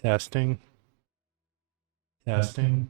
Testing, testing.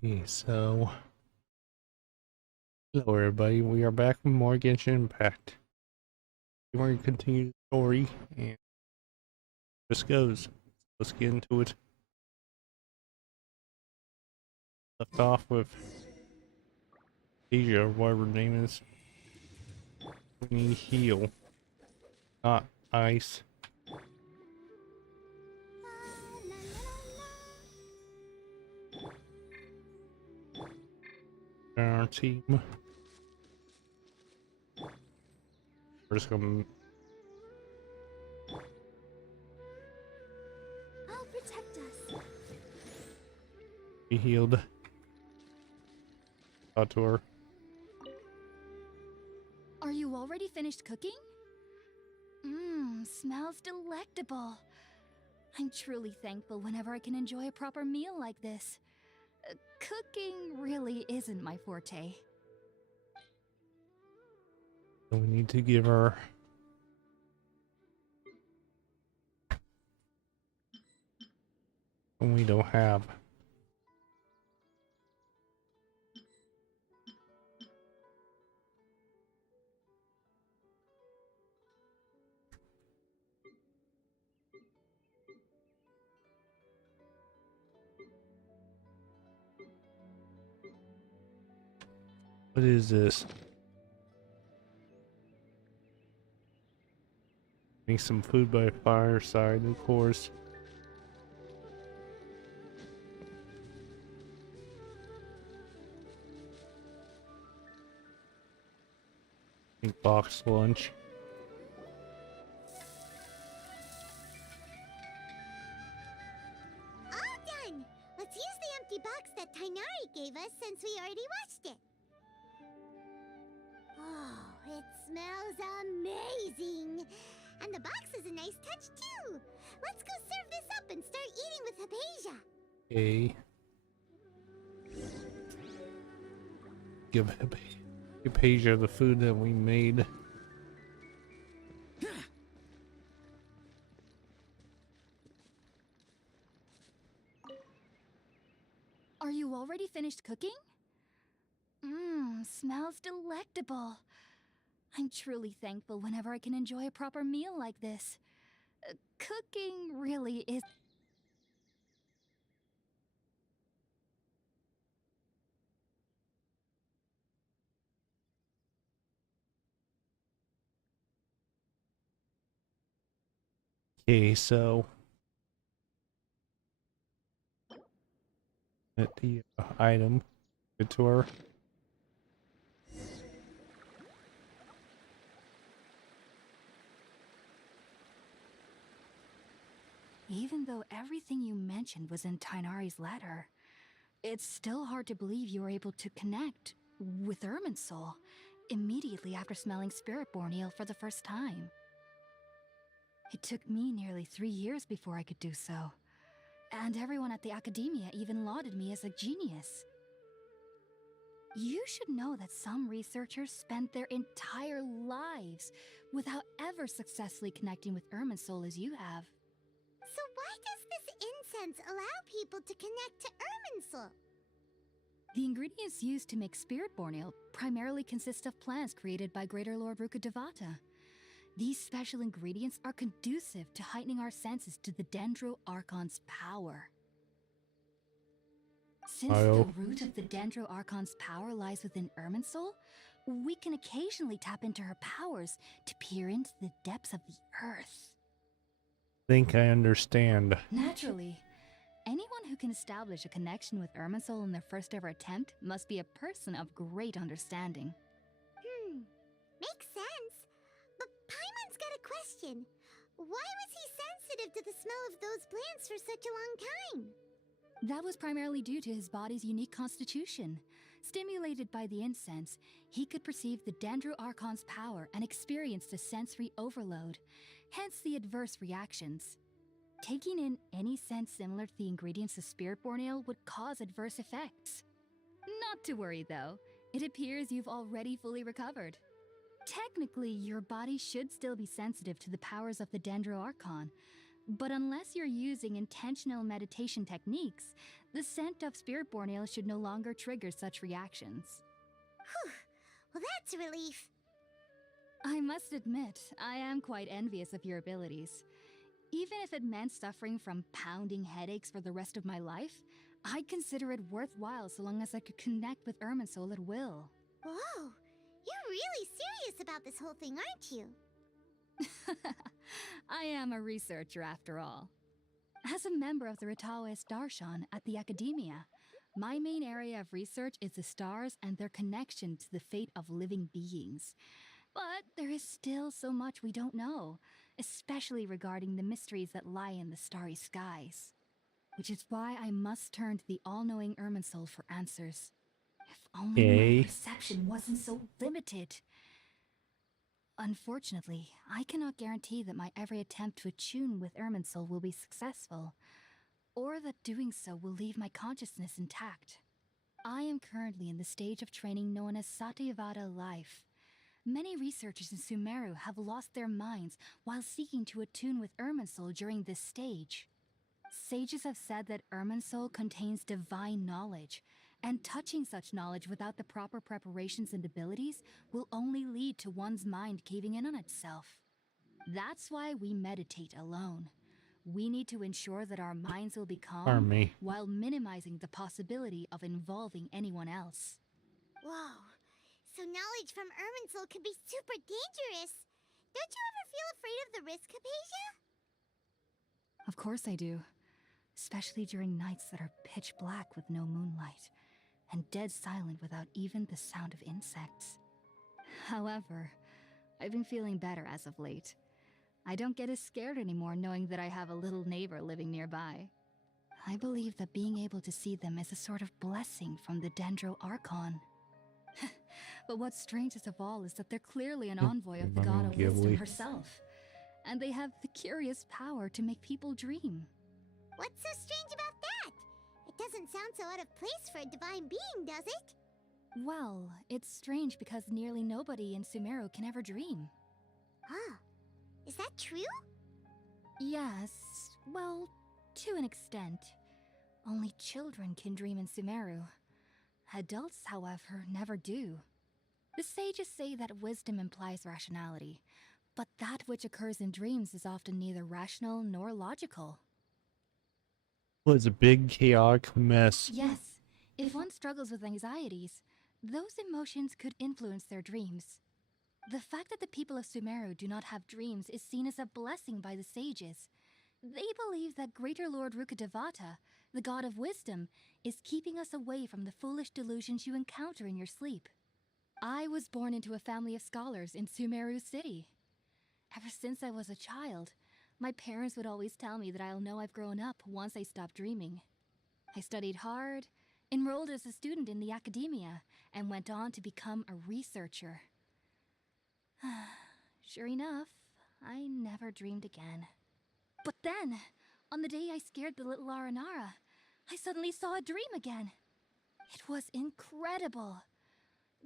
Okay, so hello everybody. We are back with more Genshin Impact. We're going to continue the story and this goes. Let's get into it. Left off with Asia or whatever her name is. We need heal, not ice. Our team. We're just gonna I'll protect us. be healed. Talk to her. Are you already finished cooking? Mmm, smells delectable. I'm truly thankful whenever I can enjoy a proper meal like this. Cooking really isn't my forte. So we need to give her what we don't have. What is this? Make some food by fireside, of course. Make box lunch. All done! Let's use the empty box that Tainari gave us since we already washed it. Oh, it smells amazing! And the box is a nice touch too! Let's go serve this up and start eating with Hypatia! Okay. Give Hypatia the food that we made. Are you already finished cooking? Mmm, smells delectable. I'm truly thankful whenever I can enjoy a proper meal like this. Cooking really is... Okay, so at the item, get to her. Even though everything you mentioned was in Tainari's letter, it's still hard to believe you were able to connect with Irminsul immediately after smelling Spiritborn ale for the first time. It took me nearly 3 years before I could do so, and everyone at the Academia even lauded me as a genius. You should know that some researchers spend their entire lives without ever successfully connecting with Irminsul as you have. So why does this incense allow people to connect to Irminsul? The ingredients used to make Spiritborn ale primarily consist of plants created by Greater Lord Rukkhadevata. These special ingredients are conducive to heightening our senses to the Dendro Archon's power. Since the root of the Dendro Archon's power lies within Irminsul, We can occasionally tap into her powers to peer into the depths of the earth. Think I understand. Naturally, anyone who can establish a connection with Irminsul in their first ever attempt must be a person of great understanding. Makes sense. But Paimon's got a question. Why was he sensitive to the smell of those plants for such a long time? That was primarily due to his body's unique constitution. Stimulated by the incense, he could perceive the Dendro Archon's power and experienced a sensory overload, hence the adverse reactions. Taking in any scent similar to the ingredients of Spiritborn Ale would cause adverse effects. Not to worry though, it appears you've already fully recovered. Technically, your body should still be sensitive to the powers of the Dendro Archon, but unless you're using intentional meditation techniques, the scent of Spiritborn Ale should no longer trigger such reactions. Whew. Well, that's a relief. I must admit, I am quite envious of your abilities. Even if it meant suffering from pounding headaches for the rest of my life, I'd consider it worthwhile so long as I could connect with Irminsul at will. Whoa, you're really serious about this whole thing, aren't you? I am a researcher after all. As a member of the Ritaoist Darshan at the Academia, my main area of research is the stars and their connection to the fate of living beings. But there is still so much we don't know, especially regarding the mysteries that lie in the starry skies. Which is why I must turn to the all-knowing Irminsul for answers. If only my perception wasn't so limited. Unfortunately, I cannot guarantee that my every attempt to attune with Irminsul will be successful, or that doing so will leave my consciousness intact. I am currently in the stage of training known as Satyavada life. Many researchers in Sumeru have lost their minds while seeking to attune with Irminsul during this stage. Sages have said that Irminsul contains divine knowledge, and touching such knowledge without the proper preparations and abilities will only lead to one's mind caving in on itself. That's why we meditate alone. We need to ensure that our minds will be calm while minimizing the possibility of involving anyone else. Whoa, so knowledge from Irminsul can be super dangerous. Don't you ever feel afraid of the risk, Hypatia? Of course I do. Especially during nights that are pitch black with no moonlight, and dead silent without even the sound of insects. However, I've been feeling better as of late. I don't get as scared anymore knowing that I have a little neighbor living nearby. I believe that being able to see them is a sort of blessing from the Dendro Archon. But what's strangest of all is that they're clearly an envoy of the god of wisdom herself, and they have the curious power to make people dream. What's so strange about that? It doesn't sound so out of place for a divine being, does it? Well, it's strange because nearly nobody in Sumeru can ever dream. Huh. Is that true? Yes, well, to an extent. Only children can dream in Sumeru. Adults, however, never do. The sages say that wisdom implies rationality, but that which occurs in dreams is often neither rational nor logical. Was a big chaotic mess. Yes, if one struggles with anxieties, those emotions could influence their dreams. The fact that the people of Sumeru do not have dreams is seen as a blessing by the sages. They believe that Greater Lord Rukkhadevata, the god of wisdom, is keeping us away from the foolish delusions you encounter in your sleep. I was born into a family of scholars in Sumeru City. Ever since I was a child, my parents would always tell me that I'll know I've grown up once I stop dreaming. I studied hard, enrolled as a student in the Academia, and went on to become a researcher. Sure enough, I never dreamed again. But then, on the day I scared the little Aranara, I suddenly saw a dream again. It was incredible.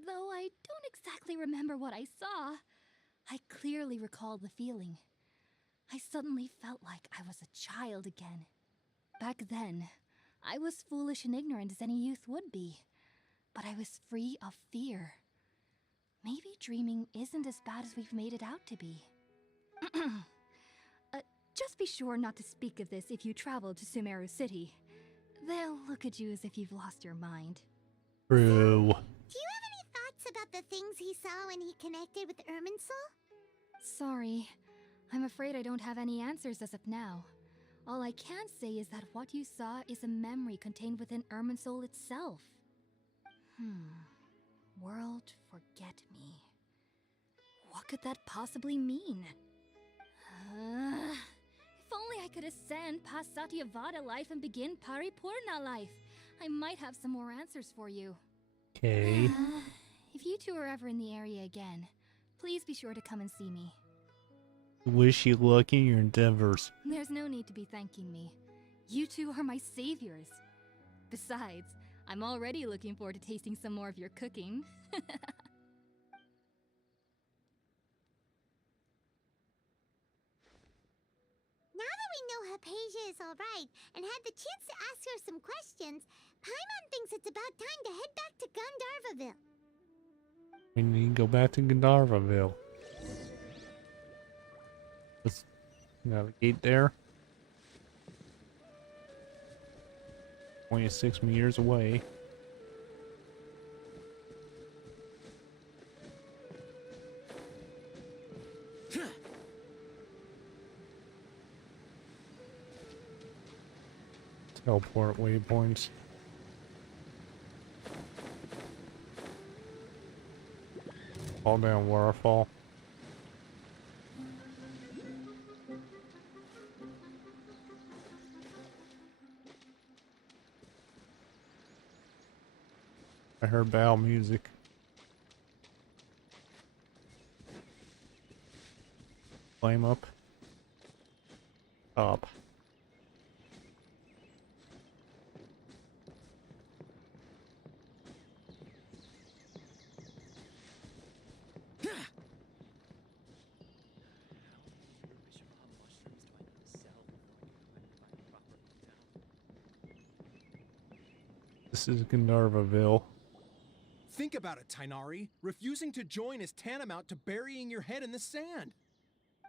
Though I don't exactly remember what I saw, I clearly recall the feeling. I suddenly felt like I was a child again. Back then, I was foolish and ignorant as any youth would be, but I was free of fear. Maybe dreaming isn't as bad as we've made it out to be. Just be sure not to speak of this if you travel to Sumeru City. They'll look at you as if you've lost your mind. True. Do you have any thoughts about the things he he saw when he connected with Irminsul? Sorry. I'm afraid I don't have any answers as of now. All I can say is that what you saw is a memory contained within Irminsul itself. World forget me. What could that possibly mean? If only I could ascend past Satyavada life and begin Paripurna life. I might have some more answers for you. Okay. If you two are ever in the area again, please be sure to come and see me. Wish you luck in your endeavors. There's no need to be thanking me. You two are my saviors. Besides, I'm already looking forward to tasting some more of your cooking. Now that we know Hypatia is alright and had the chance to ask her some questions, Paimon thinks it's about time to head back to Gandharvaville. We need to go back to Gandharvaville. Let's navigate there. 26 meters away. Teleport waypoints. Fall down waterfall. I heard bow music. Climb up. Up. This is Gandharvaville. Think about it, Tainari. Refusing to join is tantamount to burying your head in the sand.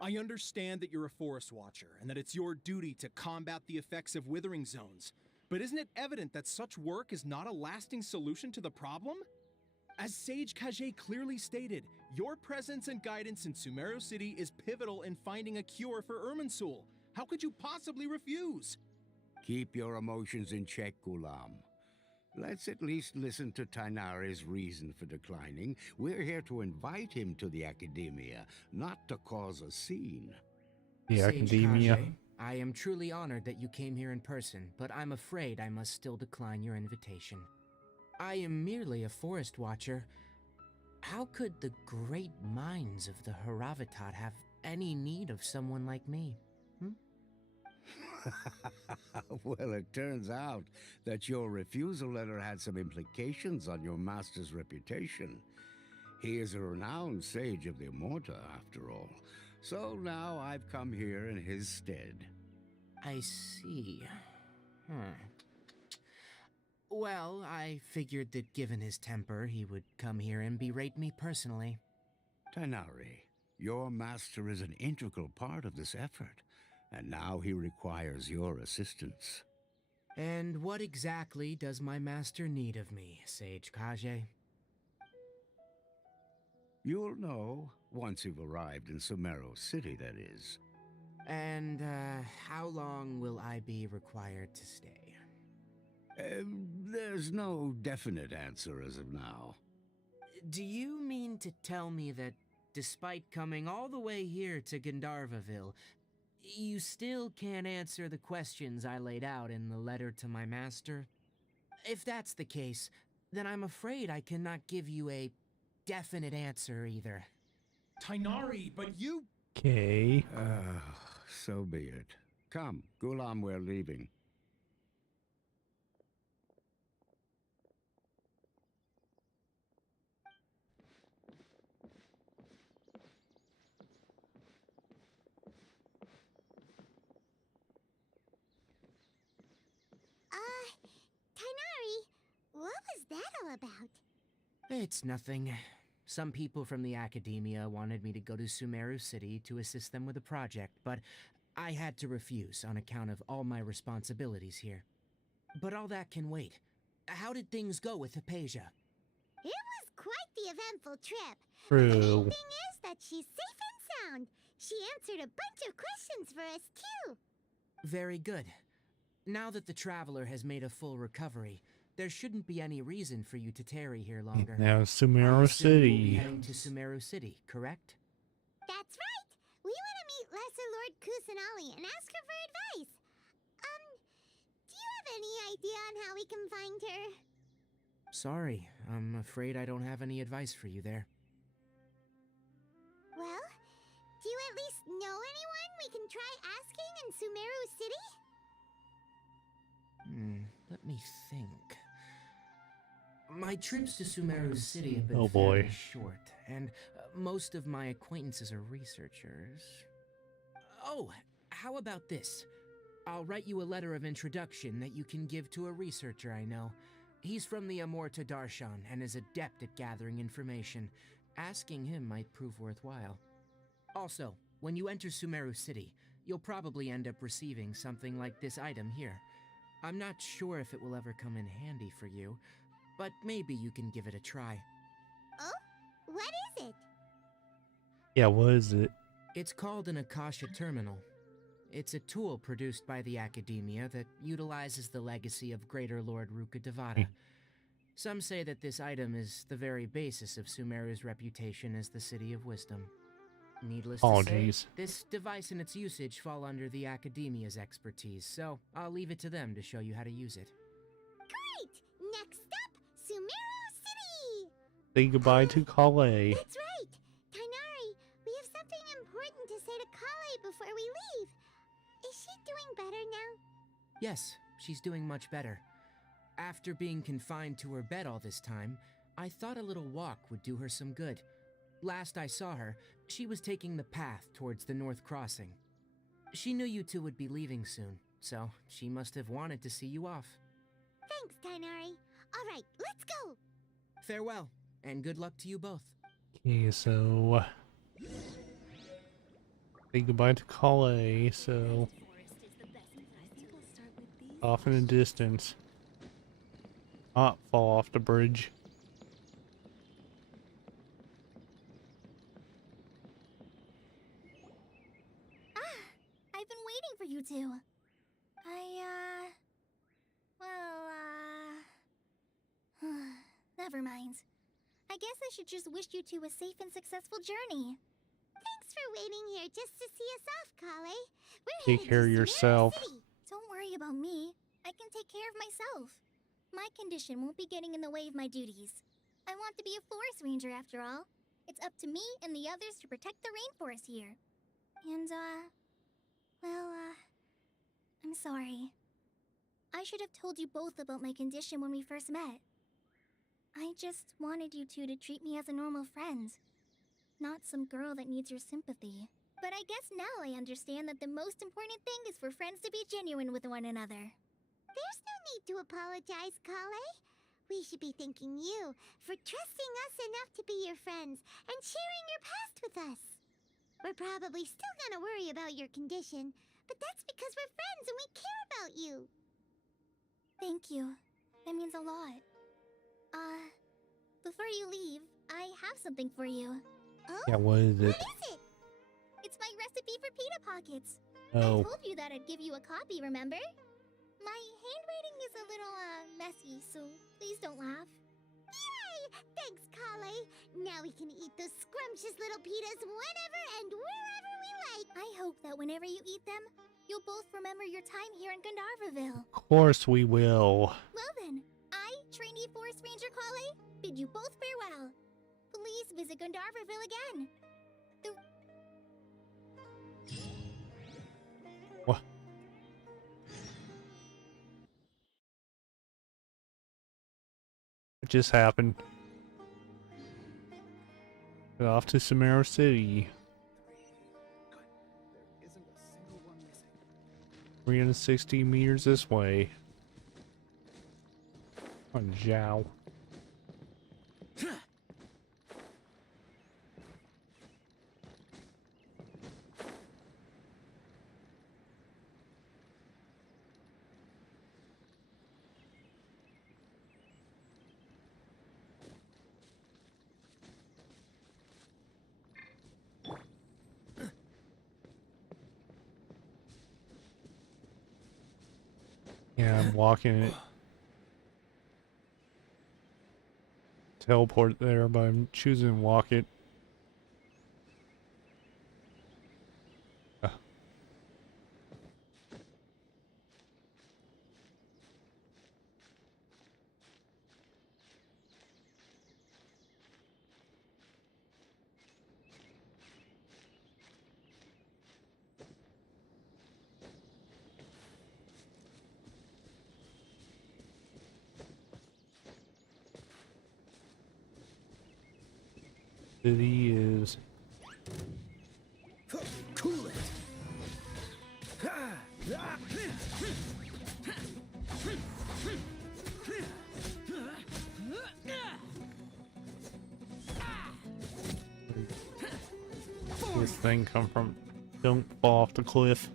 I understand that you're a forest watcher and that it's your duty to combat the effects of withering zones. But isn't it evident that such work is not a lasting solution to the problem? As Sage Kage clearly stated, your presence and guidance in Sumeru City is pivotal in finding a cure for Irminsul. How could you possibly refuse? Keep your emotions in check, Gulam. Let's at least listen to Tainari's reason for declining. We're here to invite him to the Academia, not to cause a scene. The Sage Academia. Kage, I am truly honored that you came here in person, but I'm afraid I must still decline your invitation. I am merely a forest watcher. How could the great minds of the Haravatat have any need of someone like me? Well, it turns out that your refusal letter had some implications on your master's reputation. He is a renowned sage of the Immorta, after all. So now I've come here in his stead. I see. Well, I figured that given his temper, he would come here and berate me personally. Tainari, your master is an integral part of this effort, and now he requires your assistance. And what exactly does my master need of me, Sage Kage? You'll know once you've arrived in Sumeru City, that is. And, how long will I be required to stay? There's no definite answer as of now. Do you mean to tell me that, despite coming all the way here to Gandharvaville, you still can't answer the questions I laid out in the letter to my master? If that's the case, then I'm afraid I cannot give you a definite answer either. Tainari, but you... Okay. So be it. Come, Gulam, we're leaving. Tainari, what was that all about? It's nothing. Some people from the Academia wanted me to go to Sumeru City to assist them with a project, but I had to refuse on account of all my responsibilities here. But all that can wait. How did things go with Hypatia? It was quite the eventful trip. The main True. thing is that she's safe and sound. She answered a bunch of questions for us, too. Very good. Now that the traveler has made a full recovery, there shouldn't be any reason for you to tarry here longer. Now I Sumeru assume you'll be City. heading to Sumeru City, correct? That's right. We want to meet Lesser Lord Kusanali and ask her for advice. Do you have any idea on how we can find her? Sorry, I'm afraid I don't have any advice for you there. Well, do you at least know anyone we can try asking in Sumeru City? Let me think. My trips to Sumeru City have been Oh, fairly boy. short, and most of my acquaintances are researchers. Oh, how about this? I'll write you a letter of introduction that you can give to a researcher I know. He's from the Amorta Darshan and is adept at gathering information. Asking him might prove worthwhile. Also, when you enter Sumeru City, you'll probably end up receiving something like this item here. I'm not sure if it will ever come in handy for you, but maybe you can give it a try. Oh? What is it? Yeah, what is it? It's called an Akasha Terminal. It's a tool produced by the Academia that utilizes the legacy of Greater Lord Rukkhadevata. Some say that this item is the very basis of Sumeru's reputation as the City of Wisdom. Needless to say, Apologies. this device and its usage fall under the Academia's expertise, so I'll leave it to them to show you how to use it. Great! Next up, Sumeru City! Say goodbye to Kale. That's right! Tainari, we have something important to say to Kale before we leave. Is she doing better now? Yes, she's doing much better. After being confined to her bed all this time, I thought a little walk would do her some good. Last I saw her, she was taking the path towards the North Crossing. She knew you two would be leaving soon, so she must have wanted to see you off. Thanks, Tainari. All right, let's go! Farewell, and good luck to you both. Okay, so say goodbye to Kale. So off in the distance. Not fall off the bridge. I've been waiting for you two. Never mind. I guess I should just wish you two a safe and successful journey. Thanks for waiting here just to see us off, Kale. We're Take headed care to of Sumeru yourself. City. Don't worry about me. I can take care of myself. My condition won't be getting in the way of my duties. I want to be a forest ranger after all. It's up to me and the others to protect the rainforest here. And, I'm sorry. I should have told you both about my condition when we first met. I just wanted you two to treat me as a normal friend. Not some girl that needs your sympathy. But I guess now I understand that the most important thing is for friends to be genuine with one another. There's no need to apologize, Kale. We should be thanking you for trusting us enough to be your friends and sharing your past with us. We're probably still gonna worry about your condition, but that's because we're friends and we care about you. Thank you. That means a lot. Before you leave, I have something for you. Oh? Yeah, what is What it? is it? It's my recipe for pita pockets. I Oh, told you that I'd give you a copy, remember? My handwriting is a little, messy, so please don't laugh. Yay! Thanks, Kale. Now we can eat those scrumptious little pitas whenever and wherever we like. I hope that whenever you eat them, you'll both remember your time here in Gandharvaville. of course we will. Well then, I, trainee Forest Ranger Kale, bid you both farewell. Please visit Gandharvaville again. What? What just happened? Get off to Sumeru City. 360 meters this way. On Zhao. Yeah, I'm walking it. Teleport there, but I'm choosing to walk it. City is Cool it. this thing come from? Don't fall off the cliff.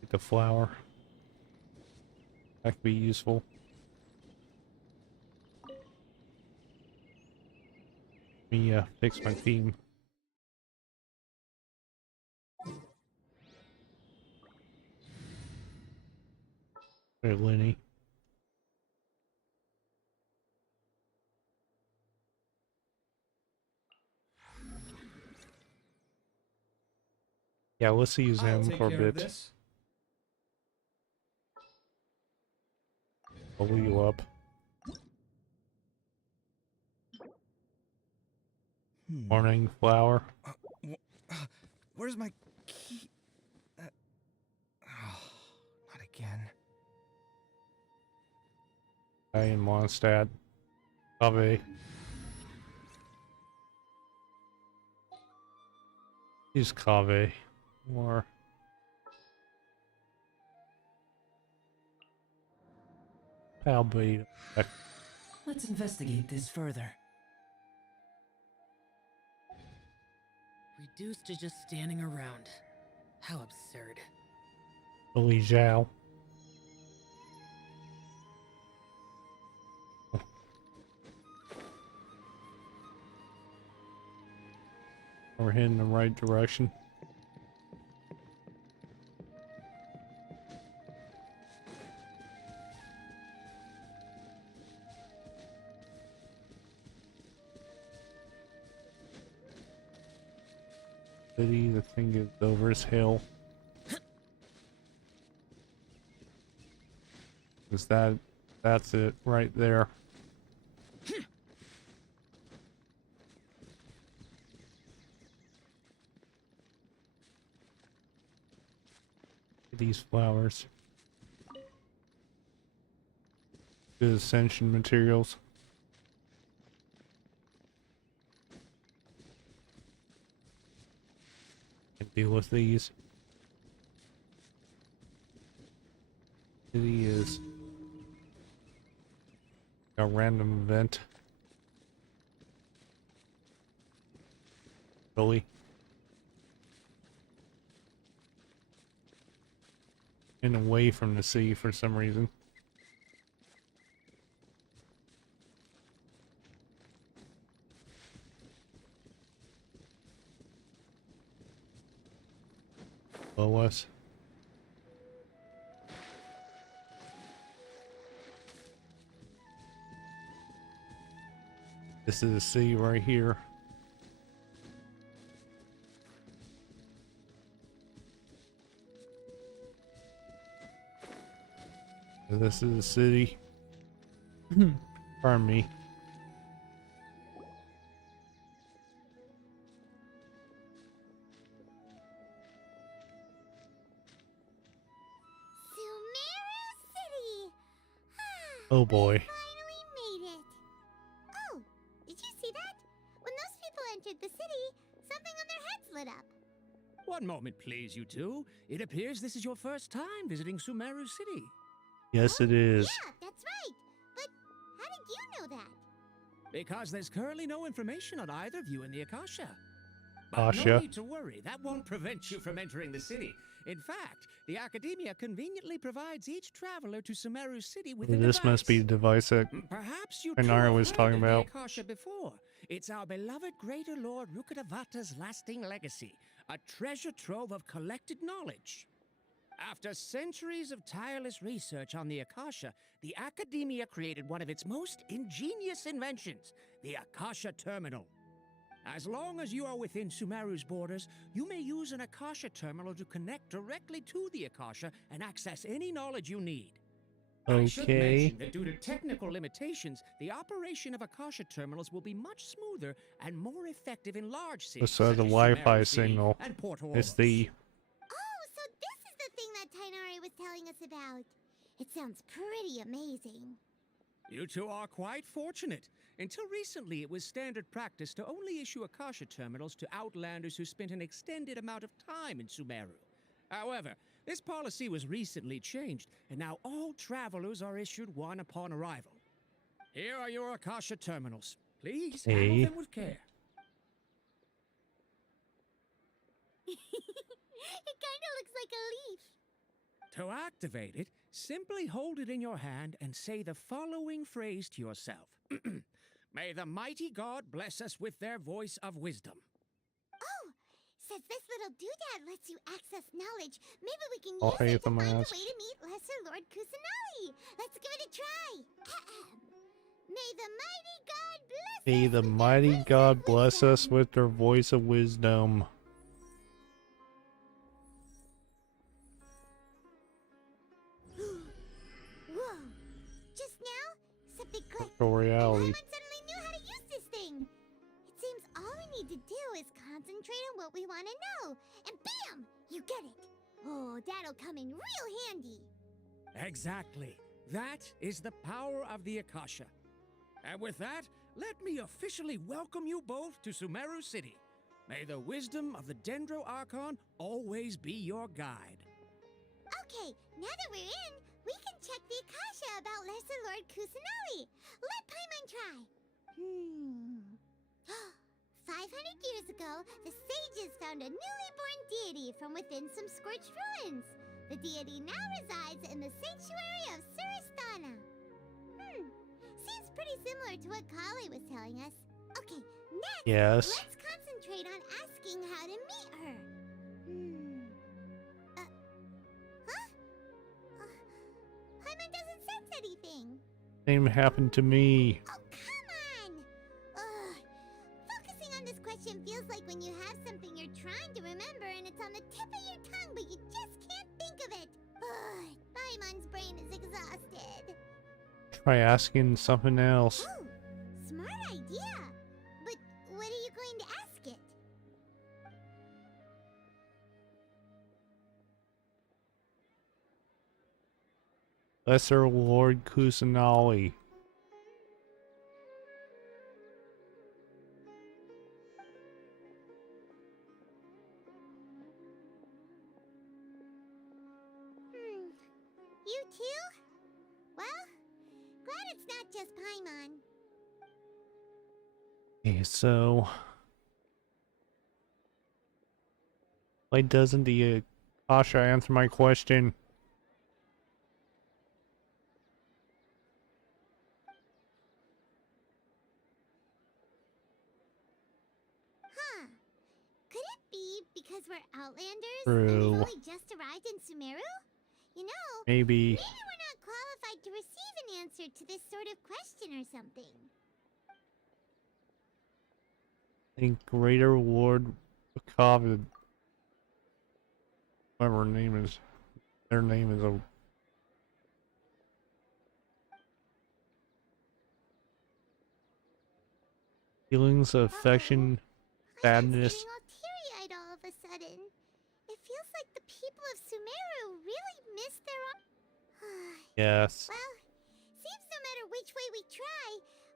Get the flower. That could be useful. Let me fix my team. Hey, Lenny. Yeah, let's use I'll him take for a care of bit. this. Pull you up. Morning flower. Where's my key? Not again. Guy in Mondstadt. Cave. Use Cave. Or Palbait. Let's investigate this further. Reduced to just standing around. How absurd. Billy Zhao. We're heading the right direction. City, the thing is over his hill. Is that's it right there. These flowers. Good ascension materials. Can deal with these. City is a random event. Really? And away from the sea for some reason. Below us. This is the sea right here. This is the city. Pardon me. Sumeru City! Oh boy. Finally made it! Oh, did you see that? When those people entered the city, something on their heads lit up. One moment, please, you two. It appears this is your first time visiting Sumeru City. Yes, it is. Yeah, that's right. But how did you know that? Because there's currently no information on either of you in the Akasha. But Akasha. no need to worry. That won't prevent you from entering the city. In fact, the Academia conveniently provides each traveler to Sumeru City with a This device. must be the device that Perhaps you Inara two was have talking heard of about. the Akasha before. It's our beloved Greater Lord Rukkhadevata's lasting legacy, a treasure trove of collected knowledge. After centuries of tireless research on the Akasha, the Academia created one of its most ingenious inventions, the Akasha Terminal. As long as you are within Sumeru's borders, you may use an Akasha Terminal to connect directly to the Akasha and access any knowledge you need. I should Okay. mention that due to technical limitations, the operation of Akasha terminals will be much smoother and more effective in large cities. So such the as Wi-Fi Sumeru City signal and Port is Oros. the Oh, so this is the thing that Tainari was telling us about. It sounds pretty amazing. You two are quite fortunate. Until recently, it was standard practice to only issue Akasha terminals to outlanders who spent an extended amount of time in Sumeru. However, this policy was recently changed, and now all travelers are issued one upon arrival. Here are your Akasha terminals. Please handle Okay. them with care. It kinda looks like a leaf. To activate it, simply hold it in your hand and say the following phrase to yourself. May the mighty God bless us with their voice of wisdom. Oh, says this little doodad lets you access knowledge. Maybe we can I'll use pay it to them find a ask. way to meet Lesser Lord Kusanali. Let's give it a try. May the mighty God bless May us the with their mighty voice God of bless us wisdom. with their voice of wisdom. Whoa! Just now, something clicked. Virtual And reality. Paimon suddenly knew how to use this thing. It seems all we need to do is concentrate on what we want to know, and bam! You get it. Oh, that'll come in real handy. Exactly. That is the power of the Akasha. And with that, let me officially welcome you both to Sumeru City. May the wisdom of the Dendro Archon always be your guide. Okay, now that we're in, we can check the Akasha about Lesser Lord Kusanali. Let Paimon try. 500 years ago, the sages found a newly born deity from within some scorched ruins. The deity now resides in the sanctuary of Suristana. Seems pretty similar to what Kali was telling us. Okay, next, Yes. let's concentrate on asking how to meet her. Paimon doesn't sense anything. Same happened to me. Oh, come on! Ugh. Focusing on this question feels like when you have something you're trying to remember and it's on the tip of your tongue, but you just can't think of it. Ugh. Paimon's brain is exhausted. Try asking something else. Oh, smart idea. But what are you going to ask it? Lesser Lord Kusanali. You too? Well, glad it's not just Paimon. Okay, so why doesn't the Akasha answer my question? Huh. Could it be because we're Outlanders and True. we've only just arrived in Sumeru? You know, Maybe. maybe we're not qualified to receive an answer to this sort of question or something. I think Greater Lord Akava, whatever her name is, their name is a feelings of affection, sadness. I'm getting all teary-eyed all of a sudden. It feels like the people of Sumeru really miss their own... Yes. Well, seems no matter which way we try,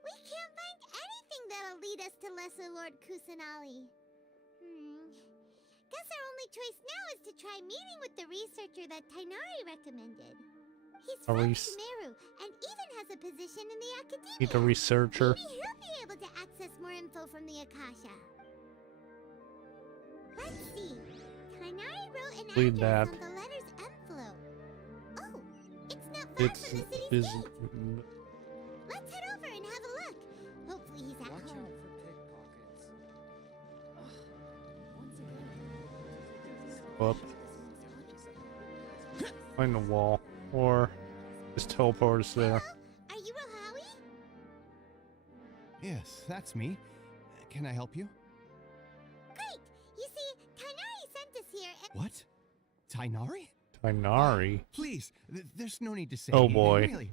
we can't find anything that'll lead us to Lesser Lord Kusanali. Guess our only choice now is to try meeting with the researcher that Tainari recommended. He's A from res- Sumeru and even has a position in the Academia. He's a researcher. Maybe he'll be able to access more info from the Akasha. Let's see. Tainari wrote an Read address that. on the letter's envelope. Oh, it's not far It's from the city's is gate. Let's head over and have a look. Hopefully he's at Watch home. out for pickpockets. up. Find the wall. Or just teleport us there. Are you Rohawi? Yes, that's me. Can I help you? Great! You see, Tainari sent us here and... What? Tainari? Tainari. Please, there's no need to say. Oh boy. Really.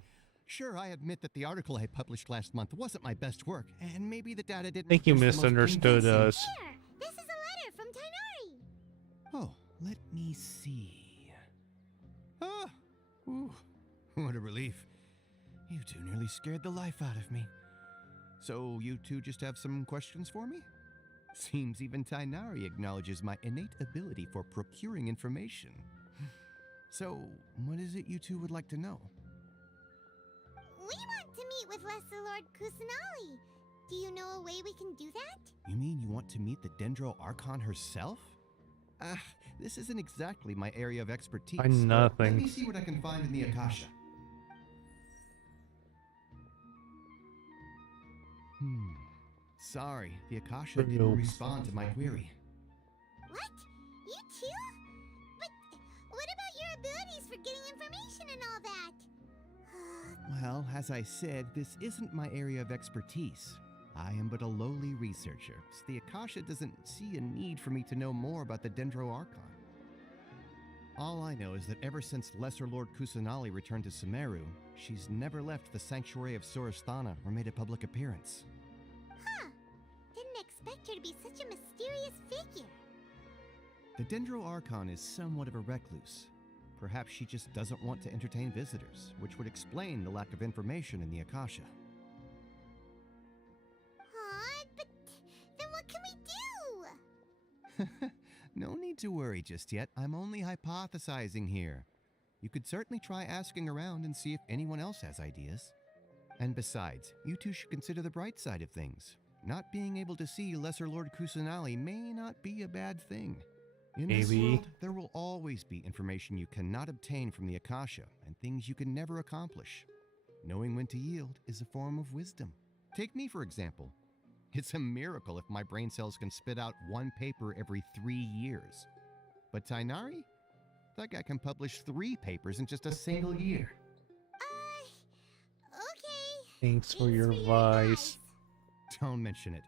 Sure, I admit that the article I published last month wasn't my best work, and maybe the data didn't. I think you produce the most misunderstood convincing- us. Here! This is a letter from Tainari! Oh, let me see. Ah! Ooh, what a relief. You two nearly scared the life out of me. So, you two just have some questions for me? Seems even Tainari acknowledges my innate ability for procuring information. So, what is it you two would like to know? We want to meet with Lesser Lord Kusanali. Do you know a way we can do that? You mean you want to meet the Dendro Archon herself? This isn't exactly my area of expertise. I nothing. Let me see what I can find in the Akasha. Sorry, the Akasha didn't Nope. respond to my query. What? You too? But what about your abilities for getting information and all that? Well, as I said, this isn't my area of expertise. I am but a lowly researcher, so the Akasha doesn't see a need for me to know more about the Dendro Archon. All I know is that ever since Lesser Lord Kusanali returned to Sumeru, she's never left the Sanctuary of Sorasthana or made a public appearance. Huh. Didn't expect her to be such a mysterious figure. The Dendro Archon is somewhat of a recluse. Perhaps she just doesn't want to entertain visitors, which would explain the lack of information in the Akasha. But then what can we do? No need to worry just yet. I'm only hypothesizing here. You could certainly try asking around and see if anyone else has ideas. And besides, you two should consider the bright side of things. Not being able to see Lesser Lord Kusanali may not be a bad thing. In this Maybe. world, there will always be information you cannot obtain from the Akasha and things you can never accomplish. Knowing when to yield is a form of wisdom. Take me, for example. It's a miracle if my brain cells can spit out one paper every 3 years. But Tainari? That guy can publish 3 papers in just a single year. Okay. Thanks for your advice. Don't mention it.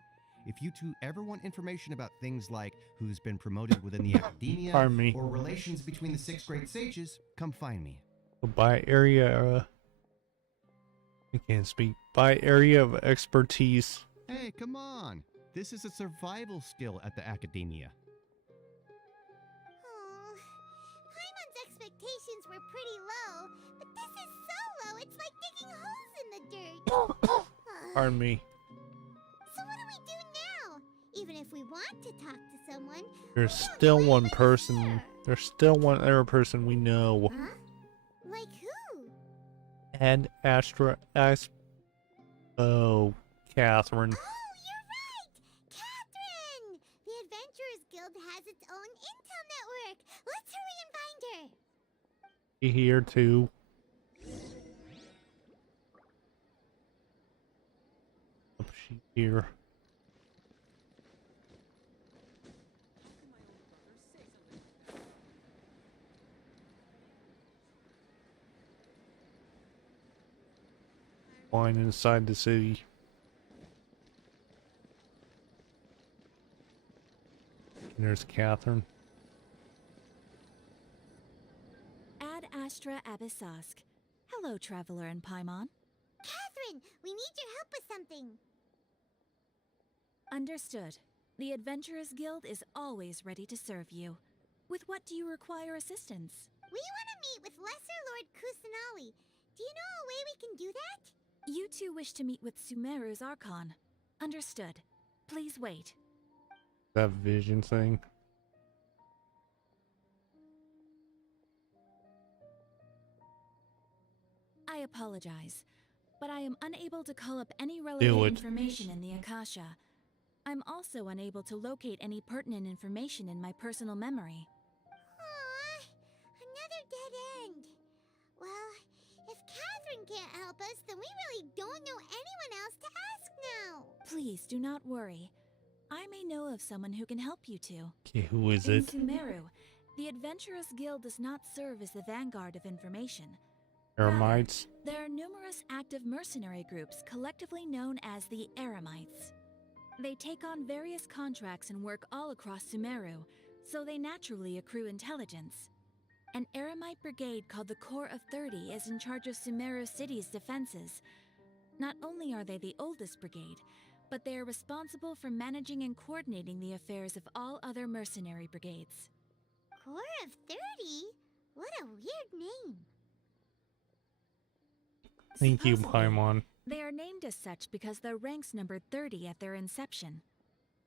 If you two ever want information about things like who's been promoted within the academia Pardon me. or relations between the 6th grade sages, come find me. By area, I can't speak. By area of expertise. Hey, come on. This is a survival skill at the academia. Oh, Paimon's expectations were pretty low, but this is so low, it's like digging holes in the dirt. Pardon me. So what do we do now? Even if we want to talk to someone, There's we don't still know one anyone's person. here. There's still one other person we know. Huh? Like who? And Astra. Oh, Catherine. Oh, you're right! Catherine! The Adventurers Guild has its own intel network. Let's hurry and find her. She here too. Oh, she here. Wine inside the city. And there's Catherine. Ad Astra Abyssask. Hello, Traveler in Paimon. Catherine, we need your help with something. Understood. The Adventurers Guild is always ready to serve you. With what do you require assistance? We want to meet with Lesser Lord Kusanali. Do you know a way we can do that? You two wish to meet with Sumeru's Archon. Understood. Please wait. That vision thing. I apologize, but I am unable to call up any relevant information in the Akasha. I'm also unable to locate any pertinent information in my personal memory. Aww, another dead end. Well, if Catherine can't help us, then we really don't know anyone else to ask now. Please do not worry. I may know of someone who can help you two. Okay, who is In it? Sumeru, The Adventurers Guild does not serve as the vanguard of information. Rather, Eremites. there are numerous active mercenary groups collectively known as the Eremites. They take on various contracts and work all across Sumeru, so they naturally accrue intelligence. An Eremite brigade called the Corps of 30 is in charge of Sumeru City's defenses. Not only are they the oldest brigade, but they are responsible for managing and coordinating the affairs of all other mercenary brigades. Corps of 30? What a weird name. Thank you, Supposedly, Paimon. they are named as such because their ranks numbered 30 at their inception.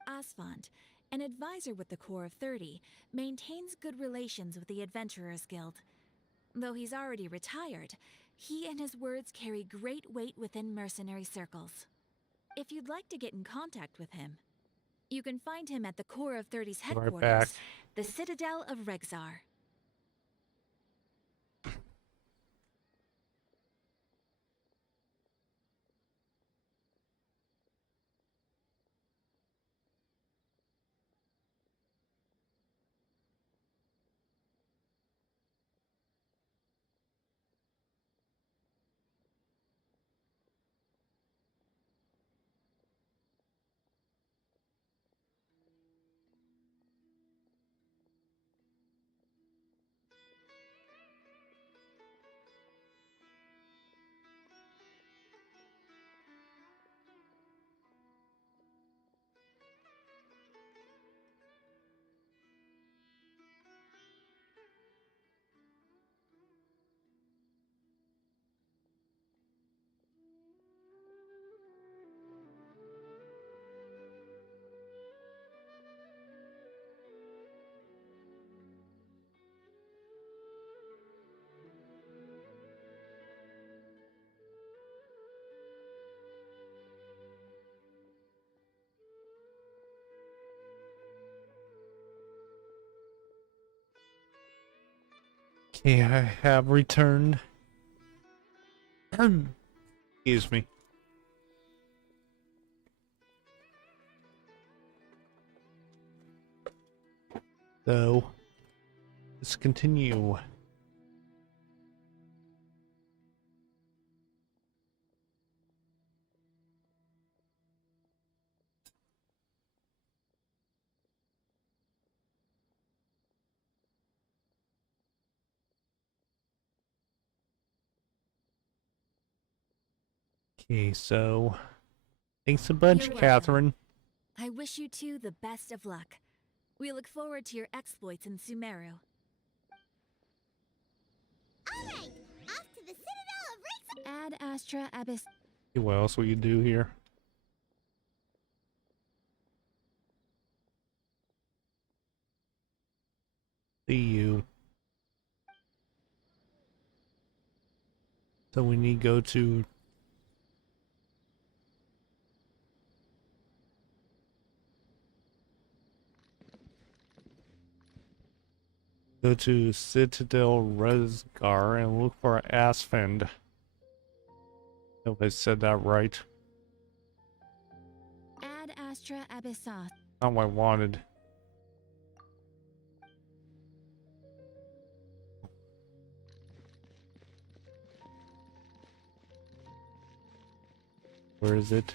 Asfand, an advisor with the Corps of 30, maintains good relations with the Adventurers Guild. Though he's already retired, he and his words carry great weight within mercenary circles. If you'd like to get in contact with him, you can find him at the Corps of 30's Right headquarters, back. the Citadel of Regzar. Okay, I have returned. Excuse me. So, let's continue. Okay, so thanks a bunch, You're welcome. Catherine. I wish you two the best of luck. We look forward to your exploits in Sumeru. Alright, off to the Citadel of Regzar. Ad Astra Abyss. What else will you do here? See you. So we need to go to Citadel Resgar and look for Asfend. Hope I said that right. Ad Astra Abyssos. Not what I wanted. Where is it?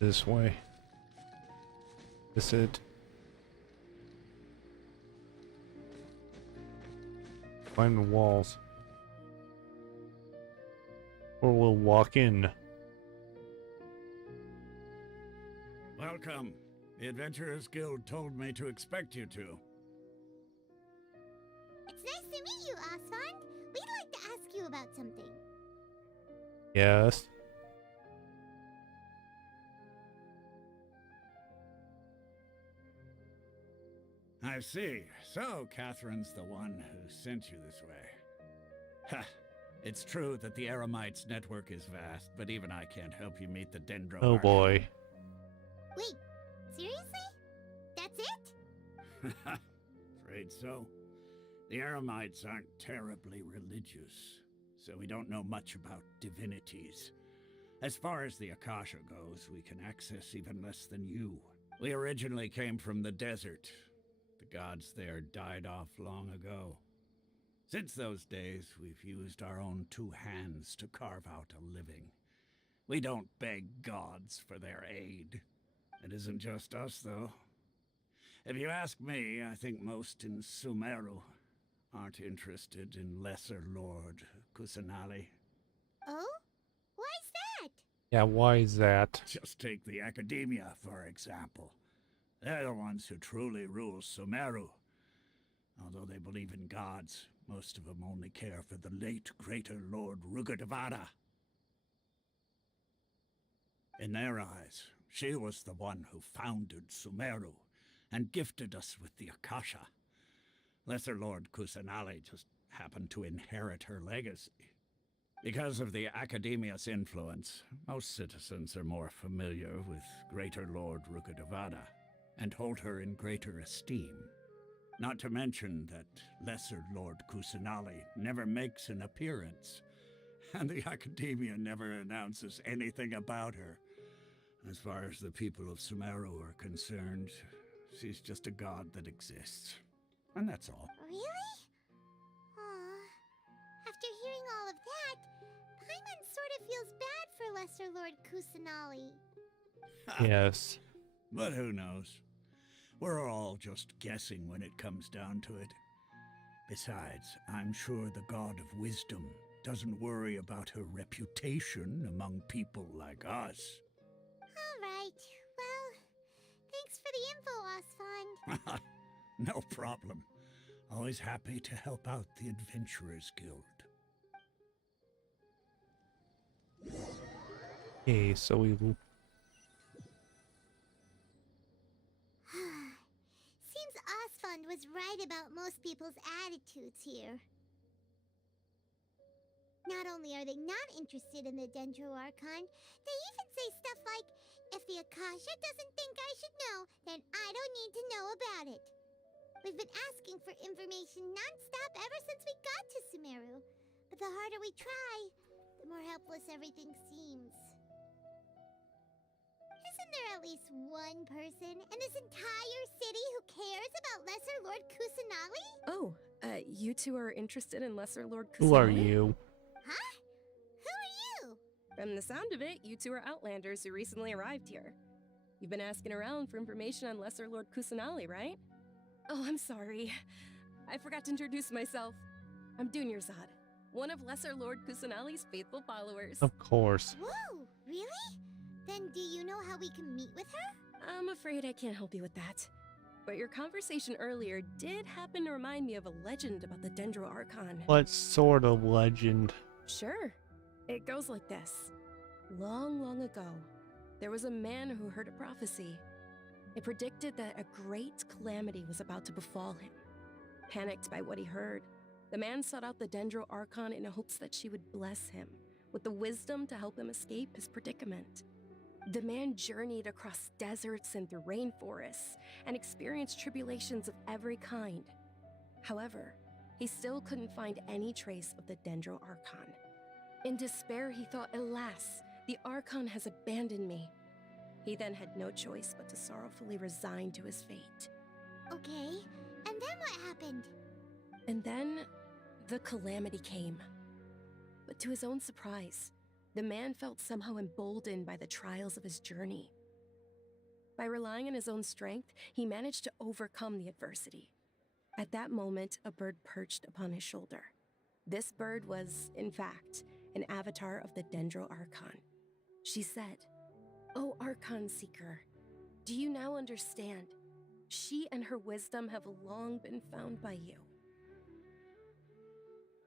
This way. This it. Climb the walls. Or we'll walk in. Welcome. The Adventurers Guild told me to expect you two. It's nice to meet you, Asfand. We'd like to ask you about something. Yes. I see. So, Catherine's the one who sent you this way. Ha! It's true that the Eremites' network is vast, but even I can't help you meet the Dendro Oh Archon. boy. Wait, seriously? That's it? Afraid so. The Eremites aren't terribly religious, so we don't know much about divinities. As far as the Akasha goes, we can access even less than you. We originally came from the desert. The gods there died off long ago. Since those days, we've used our own two hands to carve out a living. We don't beg gods for their aid. It isn't just us, though. If you ask me, I think most in Sumeru aren't interested in Lesser Lord Kusanali. Oh? Why's that? Yeah, why is that? Just take the Academia, for example. They're the ones who truly rule Sumeru. Although they believe in gods, most of them only care for the late Greater Lord Rukkhadevata. In their eyes, she was the one who founded Sumeru and gifted us with the Akasha. Lesser Lord Kusanali just happened to inherit her legacy. Because of the Academia's influence, most citizens are more familiar with Greater Lord Rukkhadevata and hold her in greater esteem. Not to mention that Lesser Lord Kusanali never makes an appearance, and the Academia never announces anything about her. As far as the people of Sumeru are concerned, she's just a god that exists. And that's all. Really? Aw. After hearing all of that, Paimon sort of feels bad for Lesser Lord Kusanali. Yes. But who knows? We're all just guessing when it comes down to it. Besides, I'm sure the God of Wisdom doesn't worry about her reputation among people like us. Alright, well, thanks for the info, Osfond. No problem. Always happy to help out the Adventurers Guild. Okay, so we Seems Osfond was right about most people's attitudes here. Not only are they not interested in the Dendro Archon, they even say stuff like, if the Akasha doesn't think I should know, then I don't need to know about it. We've been asking for information non-stop ever since we got to Sumeru. But the harder we try, the more helpless everything seems. Isn't there at least one person in this entire city who cares about Lesser Lord Kusanali? Oh, you two are interested in Lesser Lord Kusanali? who are you? Huh? Who are you? From the sound of it, you two are Outlanders who recently arrived here. You've been asking around for information on Lesser Lord Kusanali, right? Oh, I'm sorry. I forgot to introduce myself. I'm Dunyarzad, one of Lesser Lord Kusanali's faithful followers. Of course. Whoa, really? Then do you know how we can meet with her? I'm afraid I can't help you with that. But your conversation earlier did happen to remind me of a legend about the Dendro Archon. What sort of legend? Sure. It goes like this. Long, long ago, there was a man who heard a prophecy. It predicted that a great calamity was about to befall him. Panicked by what he heard, the man sought out the Dendro Archon in hopes that she would bless him with the wisdom to help him escape his predicament. The man journeyed across deserts and through rainforests and experienced tribulations of every kind. However, he still couldn't find any trace of the Dendro Archon. In despair, he thought, alas, the Archon has abandoned me. He then had no choice but to sorrowfully resign to his fate. Okay, and then what happened? And then, the calamity came. But to his own surprise, the man felt somehow emboldened by the trials of his journey. By relying on his own strength, he managed to overcome the adversity. At that moment, a bird perched upon his shoulder. This bird was, in fact, an avatar of the Dendro Archon. She said, "O Archon Seeker, do you now understand? She and her wisdom have long been found by you.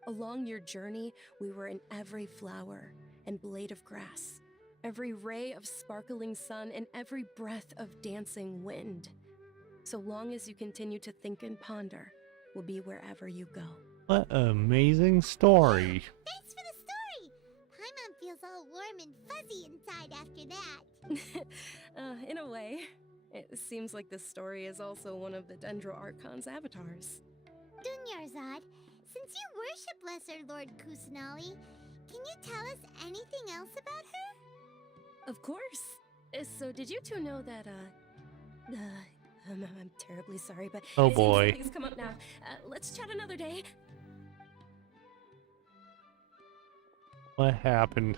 Along your journey, we were in every flower and blade of grass, every ray of sparkling sun, and every breath of dancing wind. So long as you continue to think and ponder, we'll be wherever you go. What an amazing story. Thanks for the story! Paimon feels all warm and fuzzy inside after that. In a way. It seems like this story is also one of the Dendro Archon's avatars. Dunyarzad, since you worship Lesser Lord Kusanali, can you tell us anything else about her? Of course. So did you two know that, I'm terribly sorry, but Oh it seems boy. something's come up now. Let's chat another day. What happened?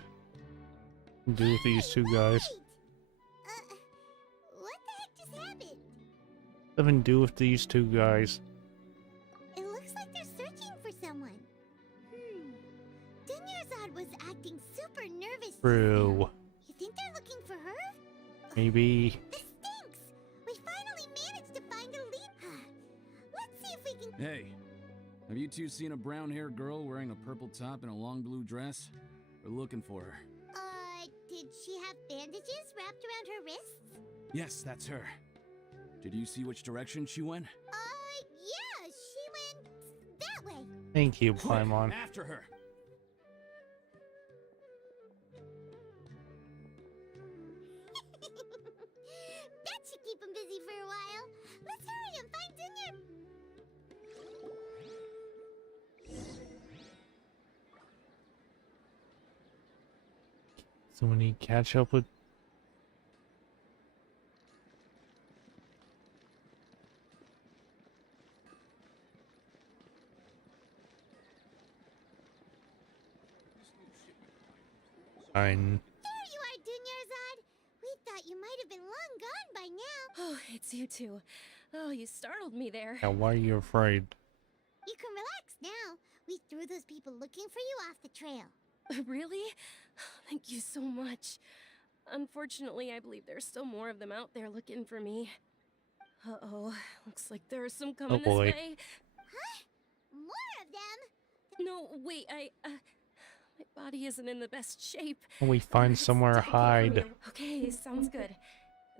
Do with these two guys? What the heck just happened? Nothing to do with these two guys. It looks like they're searching for someone. Dunyarzad was acting super nervous. True. You think they're looking for her? Maybe. This stinks! We finally managed to find a lead. Let's see if we can... Hey, have you two seen a brown-haired girl wearing a purple top and a long blue dress? We're looking for her. Did she have bandages wrapped around her wrists? Yes, that's her. Did you see which direction she went? Yeah, she went that way. Thank you, Quick, Paimon. after her. That should keep him busy for a while. Let's hurry and find Dunya. So we need to catch up with... Fine. There you are, Dunyarzad. We thought you might have been long gone by now. Oh, it's you two. Oh, you startled me there. Now, why are you afraid? You can relax now. We threw those people looking for you off the trail. Really? Thank you so much. Unfortunately, I believe there's still more of them out there looking for me. Uh-oh. Looks like there are some coming this boy. way. Huh? More of them? No, wait, my body isn't in the best shape. Can we find Let's somewhere to take it from hide? here. Okay, sounds good.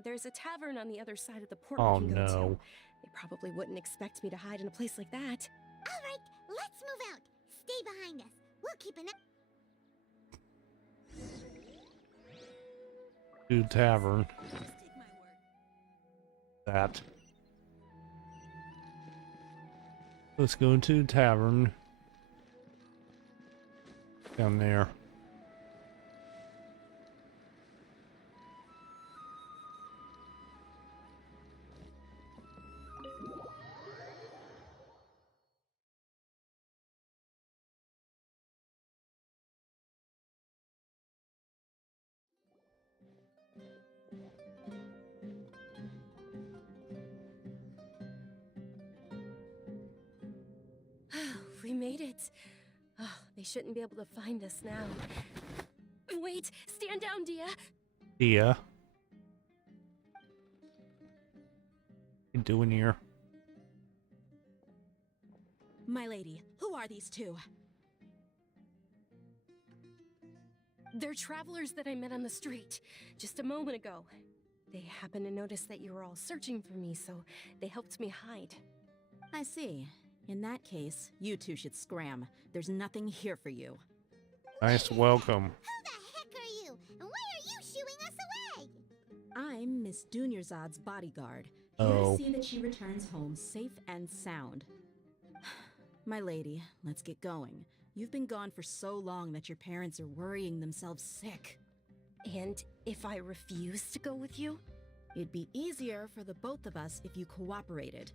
There's a tavern on the other side of the portal Oh we can go to. no. They probably wouldn't expect me to hide in a place like that. All right, let's move out. Stay behind us. We'll keep an eye. To tavern. That. Let's go to the tavern. Down there. We made it. Oh, they shouldn't be able to find us now. Wait, stand down, Dia. Yeah. What you doing here? My lady, who are these two? They're travelers that I met on the street just a moment ago. They happened to notice that you were all searching for me, so they helped me hide. I see. In that case, you two should scram. There's nothing here for you. Nice welcome. Who the heck are you? And why are you shooing us away? I'm Miss Dunyarzad's bodyguard. Oh. Here to see that she returns home safe and sound. My lady, let's get going. You've been gone for so long that your parents are worrying themselves sick. And if I refuse to go with you? It'd be easier for the both of us if you cooperated.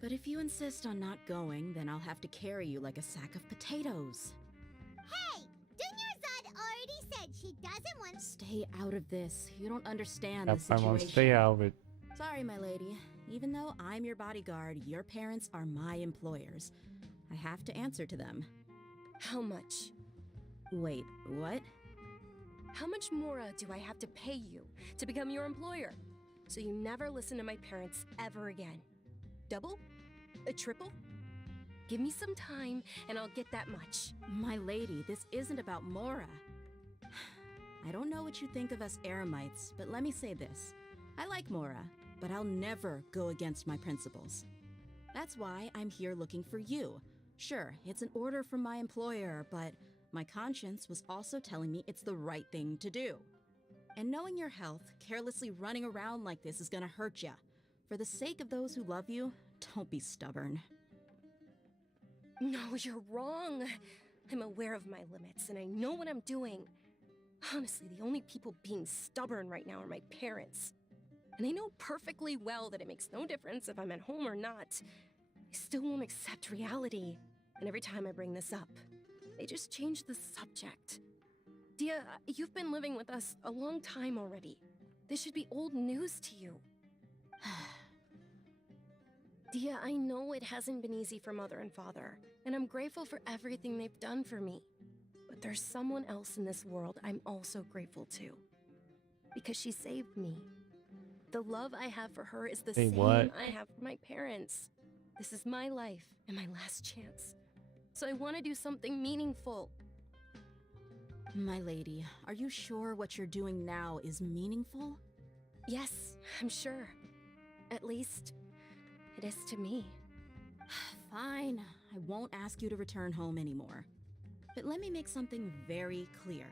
But if you insist on not going, then I'll have to carry you like a sack of potatoes. Hey! Dunyarzad already said she doesn't want... Stay out of this. You don't understand Yeah, the situation. Paimon, stay out of it. Sorry, my lady. Even though I'm your bodyguard, your parents are my employers. I have to answer to them. How much? Wait, what? How much more do I have to pay you to become your employer? So you never listen to my parents ever again. Double? A triple? Give me some time and I'll get that much. My lady, this isn't about Mora. I don't know what you think of us Eremites, but let me say this. I like Mora. but I'll never go against my principles. That's why I'm here looking for you. Sure, it's an order from my employer, but my conscience was also telling me it's the right thing to do. And knowing your health, carelessly running around like this is gonna hurt ya. For the sake of those who love you, don't be stubborn. No, you're wrong. I'm aware of my limits, and I know what I'm doing. Honestly, the only people being stubborn right now are my parents. And I know perfectly well that it makes no difference if I'm at home or not. They still won't accept reality. And every time I bring this up, they just change the subject. Dia, you've been living with us a long time already. This should be old news to you. Dia, I know it hasn't been easy for Mother and Father, and I'm grateful for everything they've done for me. But there's someone else in this world I'm also grateful to. Because she saved me. The love I have for her is the same I have for my parents. This is my life and my last chance. So I want to do something meaningful. My lady, are you sure what you're doing now is meaningful? Yes, I'm sure. At least, it is to me. Fine, I won't ask you to return home anymore. But let me make something very clear.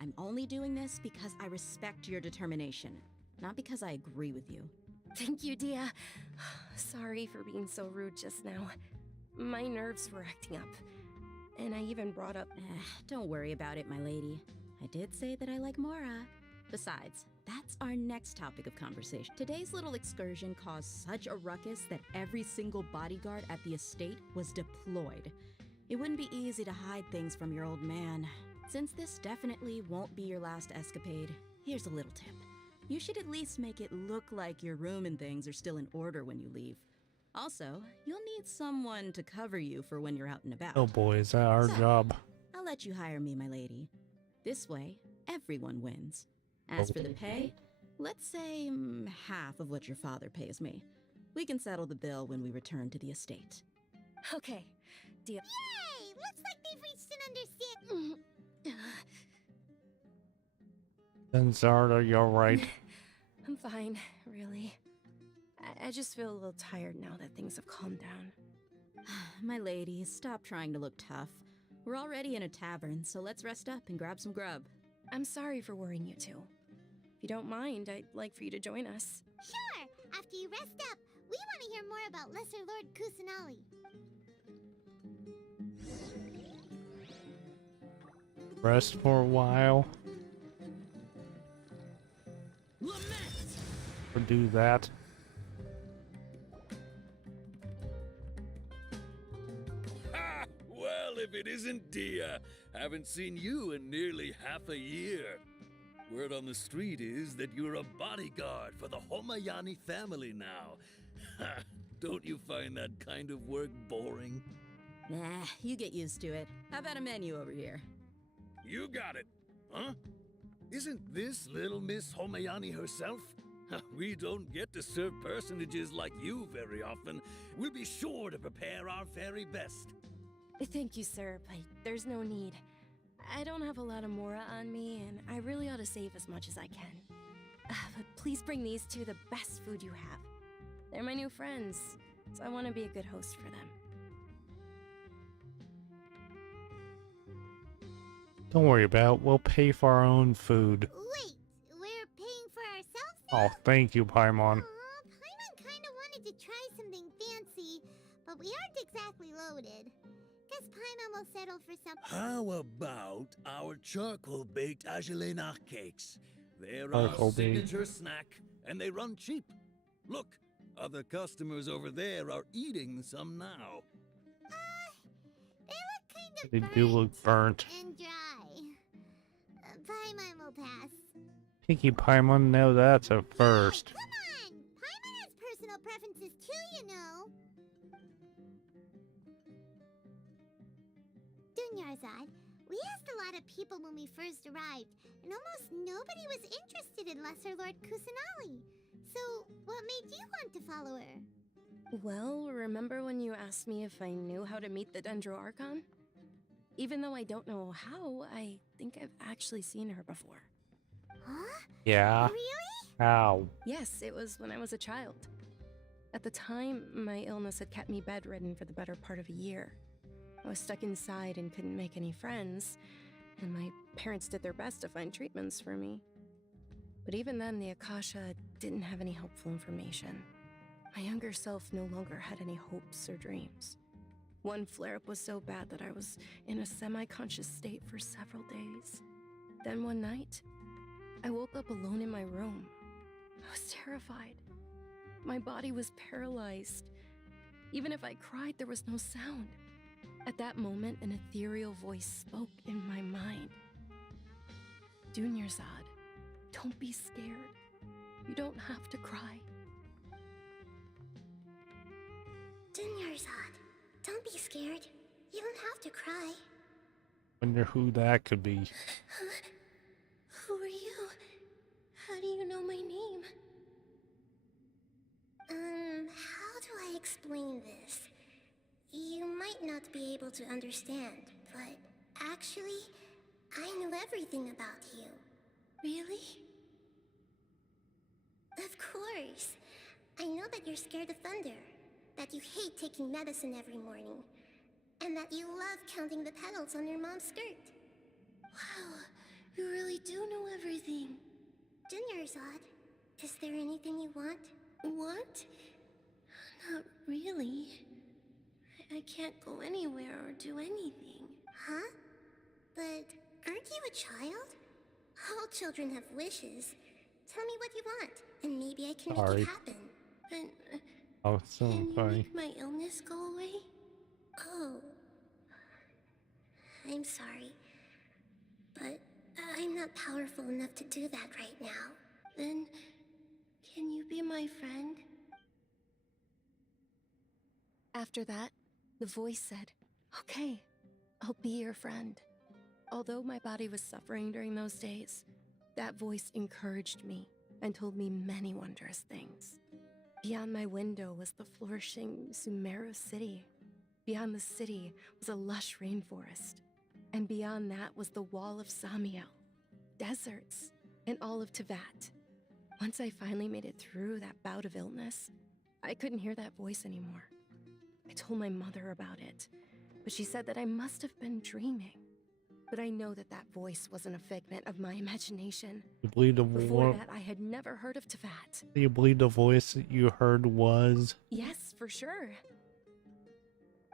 I'm only doing this because I respect your determination, not because I agree with you. Thank you, Dia. Sorry for being so rude just now. My nerves were acting up. And I even brought up... Don't worry about it, my lady. I did say that I like Mora. Besides, that's our next topic of conversation. Today's little excursion caused such a ruckus that every single bodyguard at the estate was deployed. It wouldn't be easy to hide things from your old man. Since this definitely won't be your last escapade, here's a little tip. You should at least make it look like your room and things are still in order when you leave. Also, you'll need someone to cover you for when you're out and about. Oh boy, is that our job. I'll let you hire me, my lady. This way, everyone wins. As for the pay, let's say half of what your father pays me. We can settle the bill when we return to the estate. Okay, deal. Yay! Looks like they've reached an understanding. Zarda, you're right. I'm fine, really. I just feel a little tired now that things have calmed down. My lady, stop trying to look tough. We're already in a tavern, so let's rest up and grab some grub. I'm sorry for worrying you two. If you don't mind, I'd like for you to join us. Sure! After you rest up, we want to hear more about Lesser Lord Kusanali. Rest for a while. Or do that. Ha! Well, if it isn't Dia, haven't seen you in nearly half a year. Word on the street is that you're a bodyguard for the Homayani family now. Ha! Don't you find that kind of work boring? Nah, you get used to it. How about a menu over here? You got it, huh? Isn't this little Miss Homayani herself? We don't get to serve personages like you very often. We'll be sure to prepare our very best. Thank you, sir, but there's no need. I don't have a lot of Mora on me, and I really ought to save as much as I can. But please bring these two the best food you have. They're my new friends, so I want to be a good host for them. Don't worry about it. We'll pay for our own food. Wait, we're paying for ourselves now? Oh, thank you, Paimon. Paimon kinda wanted to try something fancy, but we aren't exactly loaded. Guess Paimon will settle for something. How about our charcoal-baked Agelena cakes? They're Charcoal our baked. signature snack, and they run cheap. Look, other customers over there are eating some now. They look kind of They do look burnt. and dry. Paimon will pass. Picky Paimon, now that's a first. Come on! Paimon has personal preferences too, you know. Dunyarzad, we asked a lot of people when we first arrived, and almost nobody was interested in Lesser Lord Kusanali. So, what made you want to follow her? Well, remember when you asked me if I knew how to meet the Dendro Archon? Even though I don't know how, I think I've actually seen her before. Huh? Yeah. Really? How? Yes, it was when I was a child. At the time, my illness had kept me bedridden for the better part of a year. I was stuck inside and couldn't make any friends, and my parents did their best to find treatments for me. But even then, the Akasha didn't have any helpful information. My younger self no longer had any hopes or dreams. One flare-up was so bad that I was in a semi-conscious state for several days. Then one night, I woke up alone in my room. I was terrified. My body was paralyzed. Even if I cried, there was no sound. At that moment, an ethereal voice spoke in my mind. Dunyarzad, don't be scared. You don't have to cry. Dunyarzad, don't be scared. You don't have to cry. Wonder who that could be. Who are you? How do you know my name? How do I explain this? You might not be able to understand, but actually, I know everything about you. Really? Of course. I know that you're scared of thunder, that you hate taking medicine every morning, and that you love counting the petals on your mom's skirt. Wow, you really do know everything. Dunyarzad, is there anything you want? Want? Not really. I can't go anywhere or do anything. Huh? But aren't you a child? All children have wishes. Tell me what you want, and maybe I can make Sorry. it happen. And, Oh, so can you funny. make my illness go away? Oh. I'm sorry. But I'm not powerful enough to do that right now. Then, can you be my friend? After that, the voice said, "Okay, I'll be your friend." Although my body was suffering during those days, that voice encouraged me and told me many wondrous things. Beyond my window was the flourishing Sumeru city. Beyond the city was a lush rainforest. And beyond that was the wall of Samiel, deserts, and all of Teyvat. Once I finally made it through that bout of illness, I couldn't hear that voice anymore. I told my mother about it, but she said that I must have been dreaming. But I know that that voice wasn't a figment of my imagination. You believe the Before that, I had never heard of Teyvat. You believe the voice that you heard was? Yes, for sure.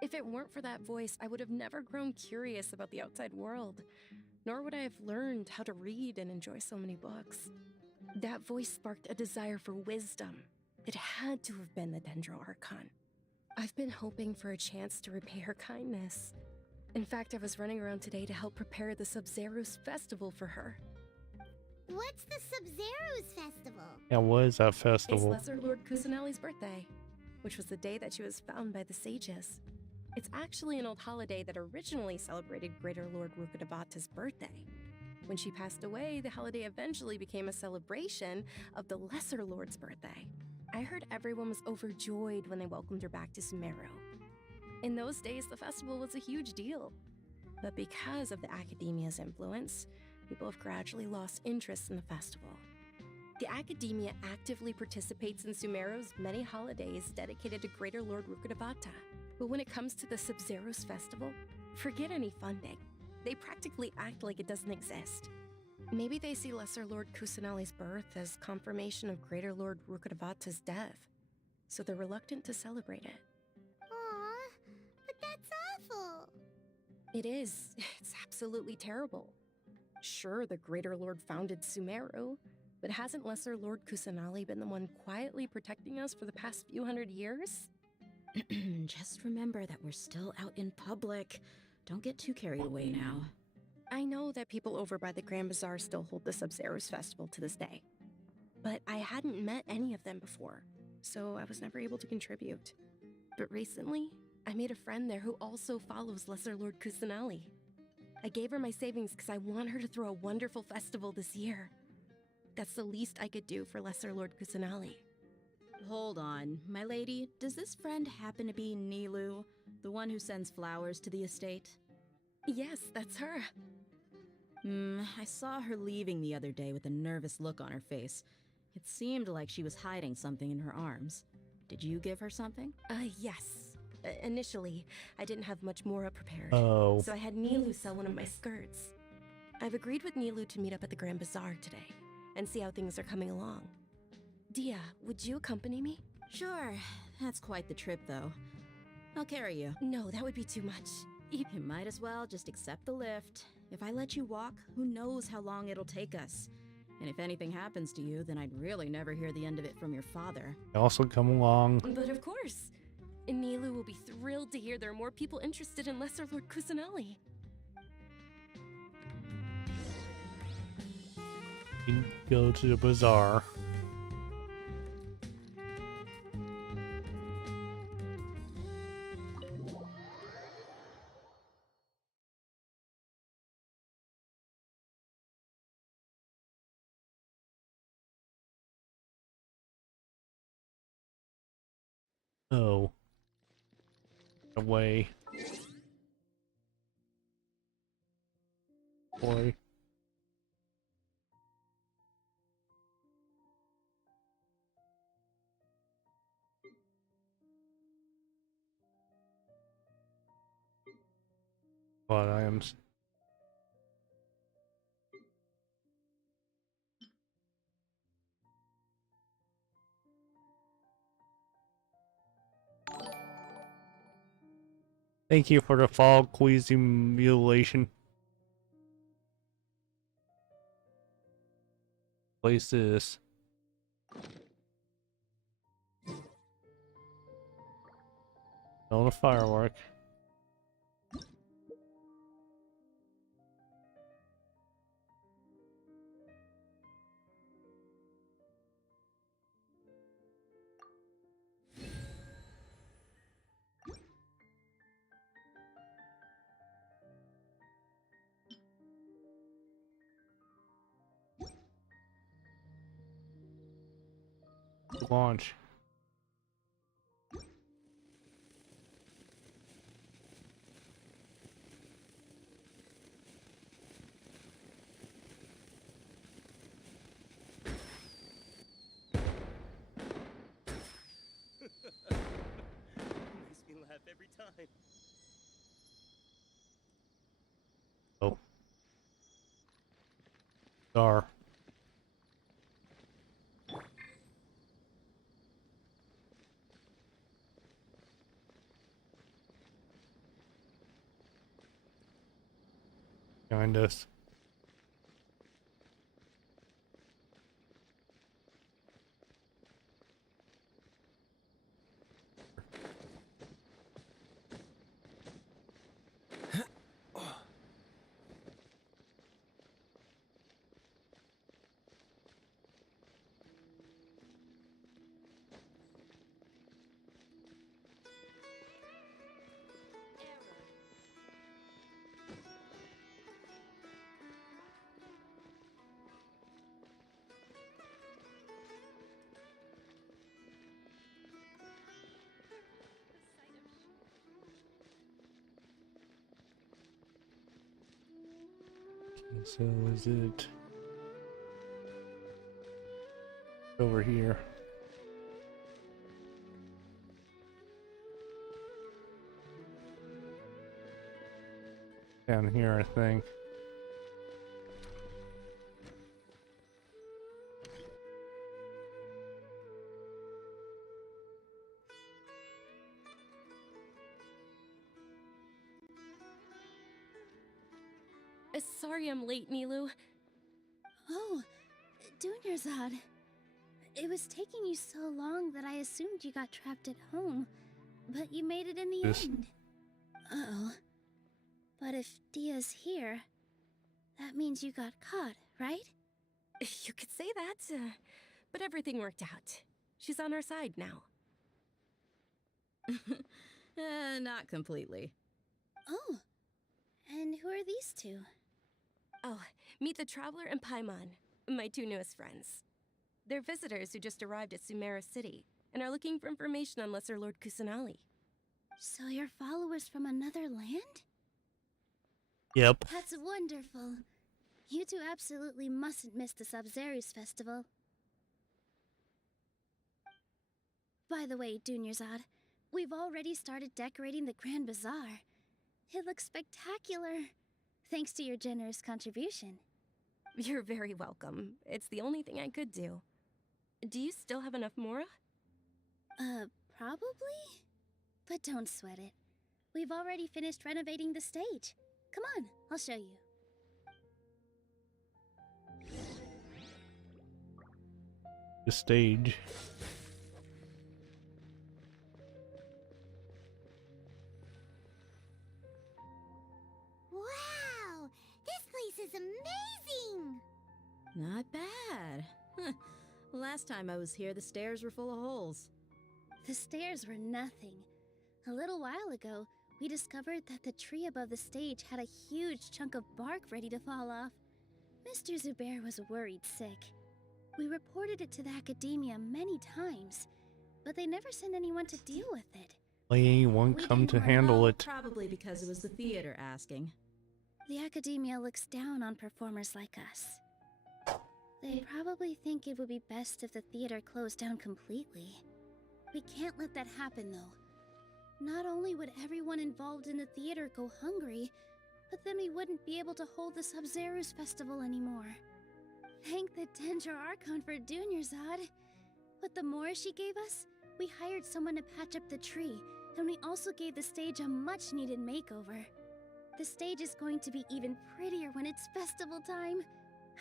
If it weren't for that voice, I would have never grown curious about the outside world, nor would I have learned how to read and enjoy so many books. That voice sparked a desire for wisdom. It had to have been the Dendro Archon. I've been hoping for a chance to repay her kindness. In fact, I was running around today to help prepare the Sub-Zero's festival for her. What's the Sub-Zero's festival? Yeah, what is that It's festival? Lesser Lord Kusanali's birthday, which was the day that she was found by the sages. It's actually an old holiday that originally celebrated Greater Lord Rukkhadevata's birthday. When she passed away, the holiday eventually became a celebration of the Lesser Lord's birthday. I heard everyone was overjoyed when they welcomed her back to Sumeru. In those days, the festival was a huge deal. But because of the Academia's influence, people have gradually lost interest in the festival. The Academia actively participates in Sumeru's many holidays dedicated to Greater Lord Rukkhadevata. But when it comes to the Sub-Zero's festival, forget any funding. They practically act like it doesn't exist. Maybe they see Lesser Lord Kusanali's birth as confirmation of Greater Lord Rukkhadevata's death, so they're reluctant to celebrate it. Aw, but that's awful. It is. It's absolutely terrible. Sure, the Greater Lord founded Sumeru, but hasn't Lesser Lord Kusanali been the one quietly protecting us for the past few hundred years? Just remember that we're still out in public. Don't get too carried away now. I know that people over by the Grand Bazaar still hold the Sub-Zero's festival to this day, but I hadn't met any of them before, so I was never able to contribute. But recently, I made a friend there who also follows Lesser Lord Kusanali. I gave her my savings because I want her to throw a wonderful festival this year. That's the least I could do for Lesser Lord Kusanali. Hold on, my lady. Does this friend happen to be Nilu, the one who sends flowers to the estate? Yes, that's her. I saw her leaving the other day with a nervous look on her face. It seemed like she was hiding something in her arms. Did you give her something? Yes. Initially, I didn't have much Mora prepared. Oh. So I had Nilu sell one of my skirts. I've agreed with Nilu to meet up at the Grand Bazaar today and see how things are coming along. Dia, would you accompany me? Sure. That's quite the trip, though. I'll carry you. No, that would be too much. You might as well just accept the lift. If I let you walk, who knows how long it'll take us. And if anything happens to you, then I'd really never hear the end of it from your father. Also come along. But of course. Nilu will be thrilled to hear there are more people interested in Lesser Lord Kusanali. You can go to the bazaar. Oh. Away. Boy. But I am. Thank you for the fall queasy mutilation. Place this. On a firework. Launch. Makes me laugh every time. Oh. Star. Behind us. So is it over here? Down here, I think. Sorry I'm late, Nilu. Oh, Dunyarzad. It was taking you so long that I assumed you got trapped at home, but you made it in the end. Uh-oh. But if Dia's here, that means you got caught, right? You could say that, but everything worked out. She's on our side now. Not completely. Oh, and who are these two? Oh, meet the Traveler and Paimon, my two newest friends. They're visitors who just arrived at Sumeru City and are looking for information on Lesser Lord Kusanali. So you're followers from another land? Yep. That's wonderful. You two absolutely mustn't miss the Sabzeri's festival. By the way, Dunyarzad, we've already started decorating the Grand Bazaar. It looks spectacular, thanks to your generous contribution. You're very welcome. It's the only thing I could do. Do you still have enough Mora? Probably? But don't sweat it. We've already finished renovating the stage. Come on, I'll show you. The stage. Wow! This place is amazing! Not bad. Huh. Last time I was here, the stairs were full of holes. The stairs were nothing. A little while ago, we discovered that the tree above the stage had a huge chunk of bark ready to fall off. Mr. Zubair was worried sick. We reported it to the academia many times, but they never sent anyone to deal with it. Anyone come to handle it? Probably because it was the theater asking. The academia looks down on performers like us. They probably think it would be best if the theater closed down completely. We can't let that happen, though. Not only would everyone involved in the theater go hungry, but then we wouldn't be able to hold the Sub-Zerus festival anymore. Thank the Dendra Archon for Dunyarzad. With the Mora she gave us, we hired someone to patch up the tree, and we also gave the stage a much-needed makeover. The stage is going to be even prettier when it's festival time.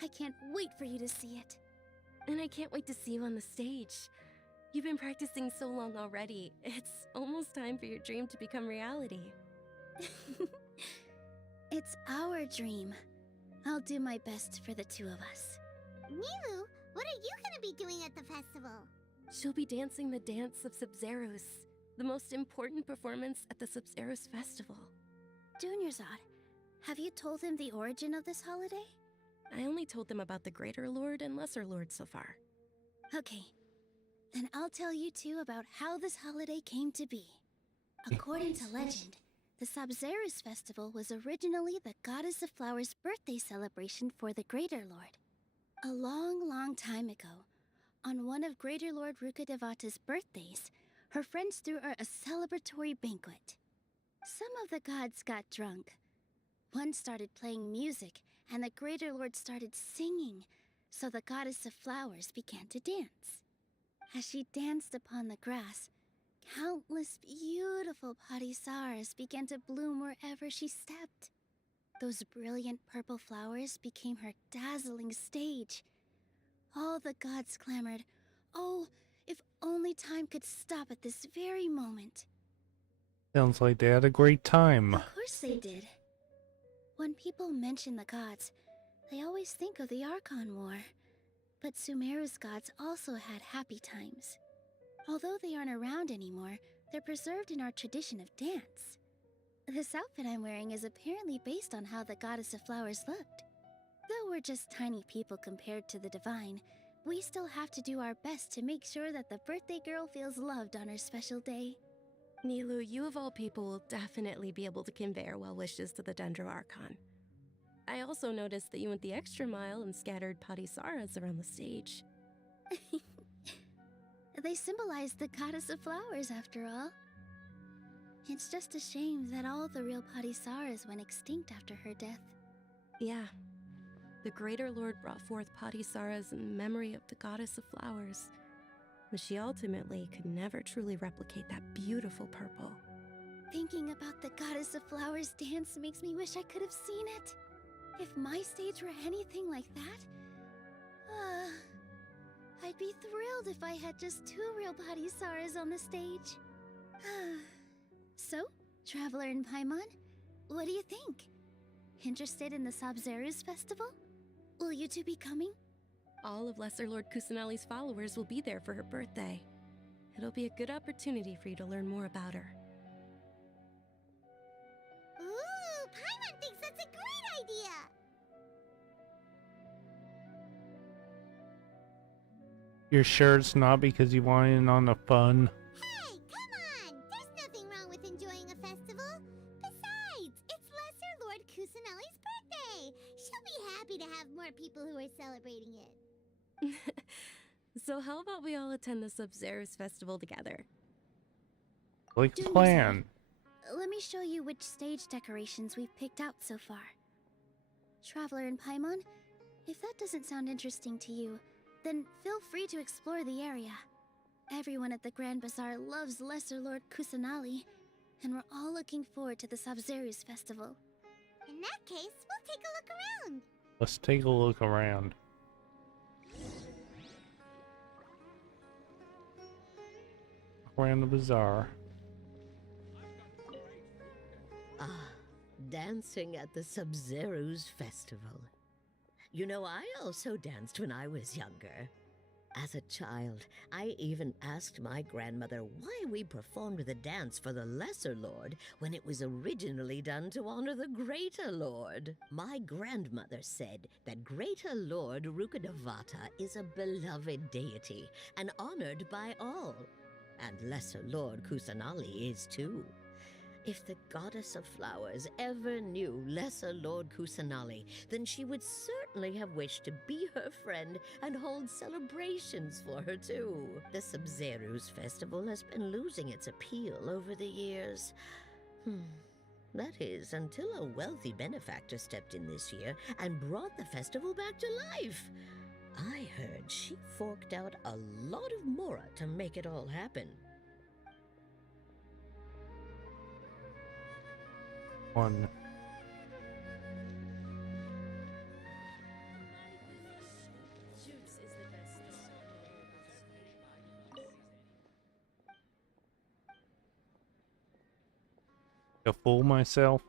I can't wait for you to see it. And I can't wait to see you on the stage. You've been practicing so long already. It's almost time for your dream to become reality. It's our dream. I'll do my best for the two of us. Nilu, what are you gonna be doing at the festival? She'll be dancing the dance of Sub-Zerus, the most important performance at the Sub-Zerus festival. Dunyarzad, have you told him the origin of this holiday? I only told them about the Greater Lord and Lesser Lord so far. Okay, then I'll tell you two about how this holiday came to be. According to legend, the Sub-Zerus festival was originally the Goddess of Flowers' birthday celebration for the Greater Lord. A long, long time ago, on one of Greater Lord Rukkhadevata's birthdays, her friends threw her a celebratory banquet. Some of the gods got drunk. One started playing music, and the Greater Lord started singing, so the Goddess of Flowers began to dance. As she danced upon the grass, countless beautiful parisaras began to bloom wherever she stepped. Those brilliant purple flowers became her dazzling stage. All the gods clamored, "Oh, if only time could stop at this very moment." Sounds like they had a great time. Of course they did. When people mention the gods, they always think of the Archon War. But Sumeru's gods also had happy times. Although they aren't around anymore, they're preserved in our tradition of dance. This outfit I'm wearing is apparently based on how the Goddess of Flowers looked. Though we're just tiny people compared to the Divine, we still have to do our best to make sure that the birthday girl feels loved on her special day. Nilu, you of all people will definitely be able to convey our well wishes to the Dendro Archon. I also noticed that you went the extra mile and scattered parisaras around the stage. They symbolize the Goddess of Flowers, after all. It's just a shame that all the real parisaras went extinct after her death. Yeah. The Greater Lord brought forth parisaras in memory of the Goddess of Flowers, but she ultimately could never truly replicate that beautiful purple. Thinking about the Goddess of Flowers dance makes me wish I could have seen it. If my stage were anything like that, I'd be thrilled if I had just 2 real parisaras on the stage. So, Traveler and Paimon, what do you think? Interested in the Sub-Zerus festival? Will you two be coming? All of Lesser Lord Kusanali's followers will be there for her birthday. It'll be a good opportunity for you to learn more about her. Ooh, Paimon thinks that's a great idea! You're sure it's not because you want in on the fun? Hey, come on! There's nothing wrong with enjoying a festival. Besides, it's Lesser Lord Kusanali's birthday. She'll be happy to have more people who are celebrating it. So how about we all attend the Sub-Zero's festival together? Like Do a me plan. Let me show you which stage decorations we've picked out so far. Traveler and Paimon, if that doesn't sound interesting to you, then feel free to explore the area. Everyone at the Grand Bazaar loves Lesser Lord Kusanali, and we're all looking forward to the Sub-Zero's festival. In that case, we'll take a look around. Let's take a look around. Around the bazaar. Ah, dancing at the Sub-Zero's festival. You know, I also danced when I was younger. As a child, I even asked my grandmother why we performed the dance for the Lesser Lord when it was originally done to honor the Greater Lord. My grandmother said that Greater Lord Rukkhadevata is a beloved deity and honored by all. And Lesser Lord Kusanali is too. If the goddess of flowers ever knew Lesser Lord Kusanali, then she would certainly have wished to be her friend and hold celebrations for her too. The Sub-Zero's festival has been losing its appeal over the years. That is, until a wealthy benefactor stepped in this year and brought the festival back to life. I heard she forked out a lot of mora to make it all happen. One. To fool myself.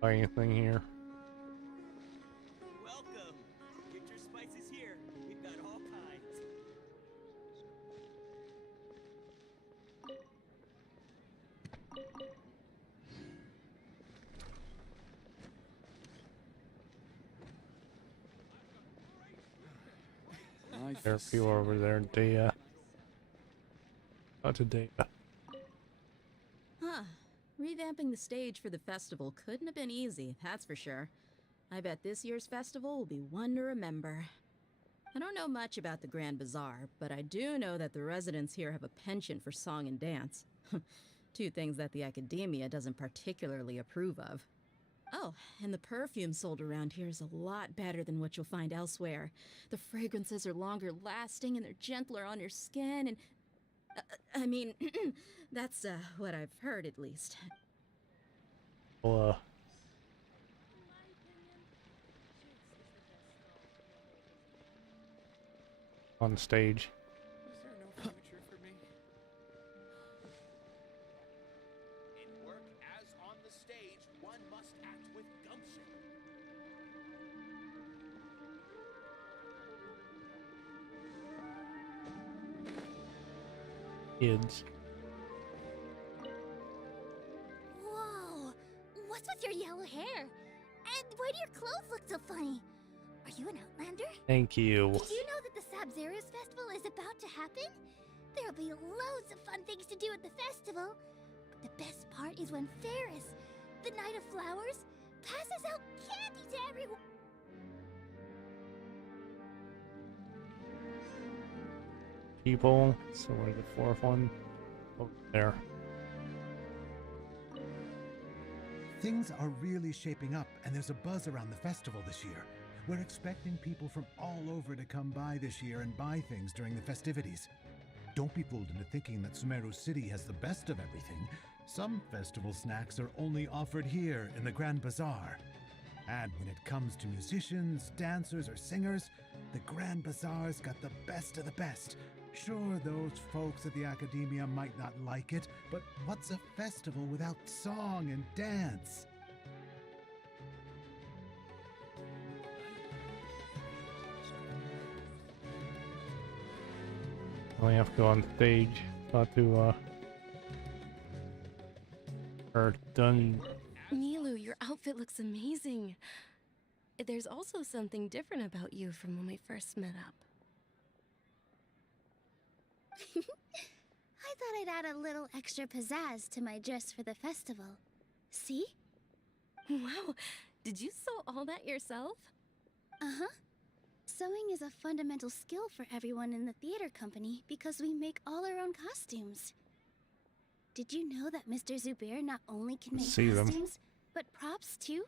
Buy anything here? Welcome. Get your spices here. We've got all kinds. There are people over there. Dea. Not to Dea. Huh. Revamping the stage for the festival couldn't have been easy, that's for sure. I bet this year's festival will be one to remember. I don't know much about the Grand Bazaar, but I do know that the residents here have a penchant for song and dance. Two things that the academia doesn't particularly approve of. Oh, and the perfume sold around here is a lot better than what you'll find elsewhere. The fragrances are longer lasting and they're gentler on your skin and... I mean, that's what I've heard at least. Well, on stage. Is there no future for me? In work as on the stage, one must act with gumption. Kids. Whoa! What's with your yellow hair? And why do your clothes look so funny? Are you an outlander? Thank you. Did you know that the Sub-Zero's festival is about to happen? There'll be loads of fun things to do at the festival. But the best part is when Ferris, the Knight of Flowers, passes out candy to everyone. People. So where's the fourth one? Over there. Things are really shaping up, and there's a buzz around the festival this year. We're expecting people from all over to come by this year and buy things during the festivities. Don't be fooled into thinking that Sumeru City has the best of everything. Some festival snacks are only offered here in the Grand Bazaar. And when it comes to musicians, dancers, or singers, the Grand Bazaar's got the best of the best. Sure, those folks at the academia might not like it, but what's a festival without song and dance? Only have to go on stage. Talk to or done. Milu, your outfit looks amazing. There's also something different about you from when we first met up. I thought I'd add a little extra pizzazz to my dress for the festival. See? Wow, did you sew all that yourself? Uh-huh. Sewing is a fundamental skill for everyone in the theater company because we make all our own costumes. Did you know that Mr. Zubair not only can make See them. costumes, but props too?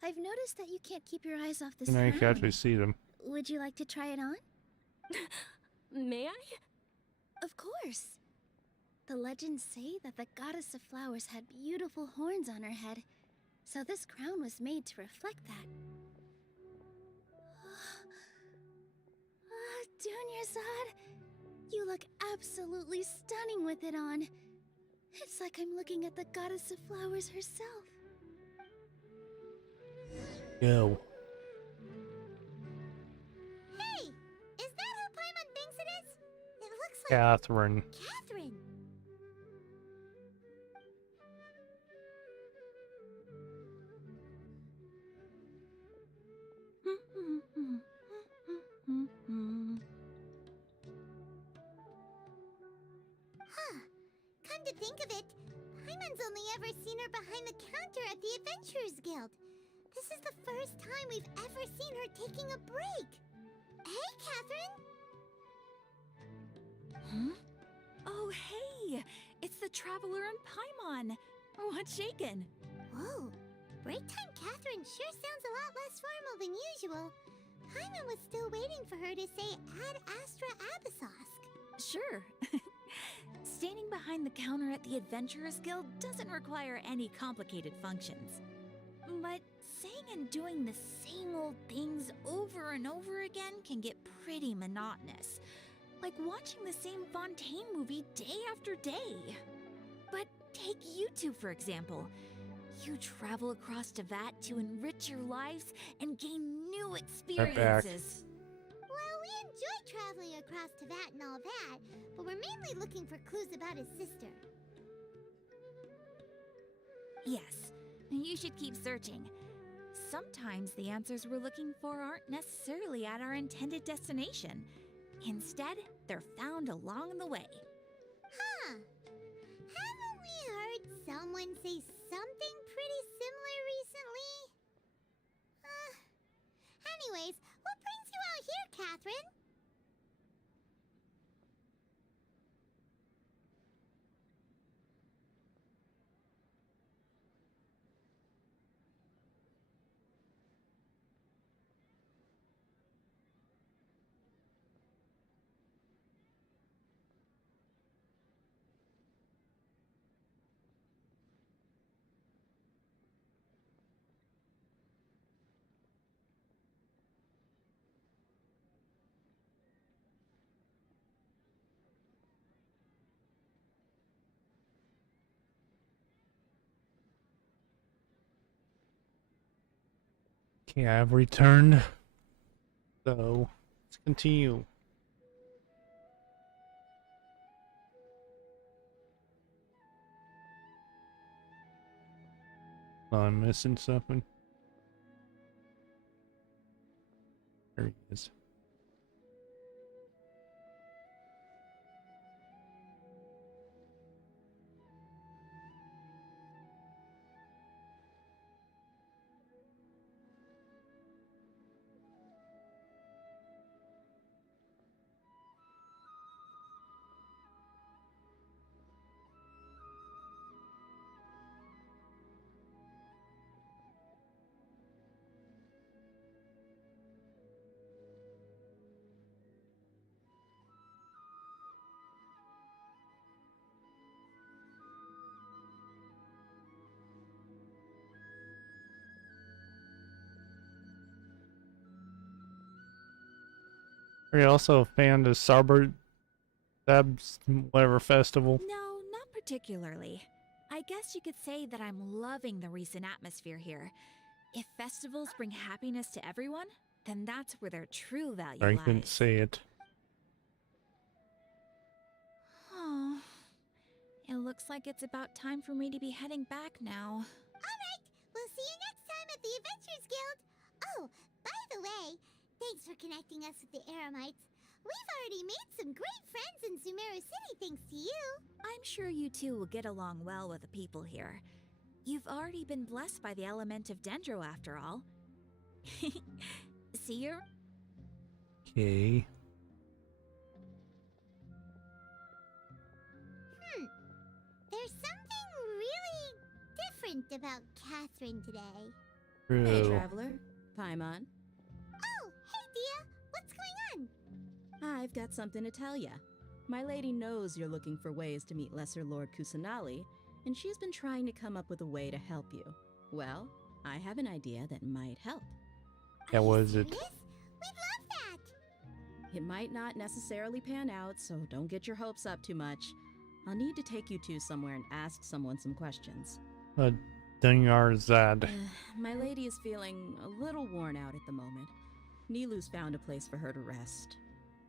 I've noticed that you can't keep your eyes off this And I can crown. actually see them. Would you like to try it on? May I? Of course. The legends say that the goddess of flowers had beautiful horns on her head, so this crown was made to reflect that. Dunyarzad, you look absolutely stunning with it on. It's like I'm looking at the goddess of flowers herself. Go. Hey! Is that who Paimon thinks it is? It looks like... Catherine. Catherine! Huh. Come to think of it, Paimon's only ever seen her behind the counter at the Adventurers Guild. This is the first time we've ever seen her taking a break. Hey, Catherine! Huh? Oh, hey! It's the Traveler and Paimon! What's shaken? Whoa, break time Catherine sure sounds a lot less formal than usual. Paimon was still waiting for her to say Ad Astra Abyssosque. Sure. Standing behind the counter at the Adventurers Guild doesn't require any complicated functions. But saying and doing the same old things over and over again can get pretty monotonous. Like watching the same Fontaine movie day after day. But take you two, for example. You travel across Teyvat to enrich your lives and gain new experiences. Well, we enjoy traveling across Teyvat and all that, but we're mainly looking for clues about his sister. Yes, you should keep searching. Sometimes the answers we're looking for aren't necessarily at our intended destination. Instead, they're found along the way. Huh. Haven't we heard someone say something pretty similar recently? Anyways, what brings you out here, Catherine? Okay, I've returned. So, let's continue. Oh, I'm missing something. There he is. Are you also a fan of Sab's whatever festival? No, not particularly. I guess you could say that I'm loving the recent atmosphere here. If festivals bring happiness to everyone, then that's where their true value I lies. couldn't say it. Oh, it looks like it's about time for me to be heading back now. Alright, we'll see you next time at the Adventurers Guild. Oh, by the way, thanks for connecting us with the Eremites. We've already made some great friends in Sumeru City thanks to you. I'm sure you two will get along well with the people here. You've already been blessed by the element of Dendro after all. See you? Okay. There's something really different about Catherine today. True. Hey, traveler. Paimon. Oh, hey, Dia. What's going on? I've got something to tell ya. My lady knows you're looking for ways to meet Lesser Lord Kusanali, and she's been trying to come up with a way to help you. Well, I have an idea that might help. Yeah, what is it? We'd love that. It might not necessarily pan out, so don't get your hopes up too much. I'll need to take you two somewhere and ask someone some questions. Dunyarzad. My lady is feeling a little worn out at the moment. Nilu's found a place for her to rest.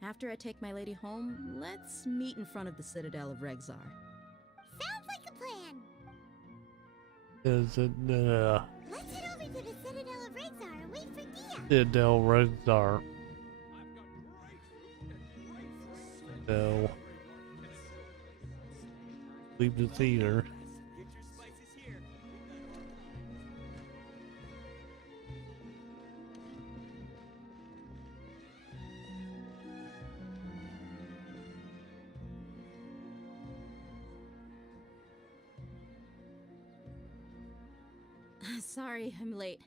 After I take my lady home, let's meet in front of the Citadel of Regzar. Sounds like a plan. Is it Let's head over to the Citadel of Regzar and wait for Dia. Citadel Redzar? So leave the theater. Sorry, I'm late.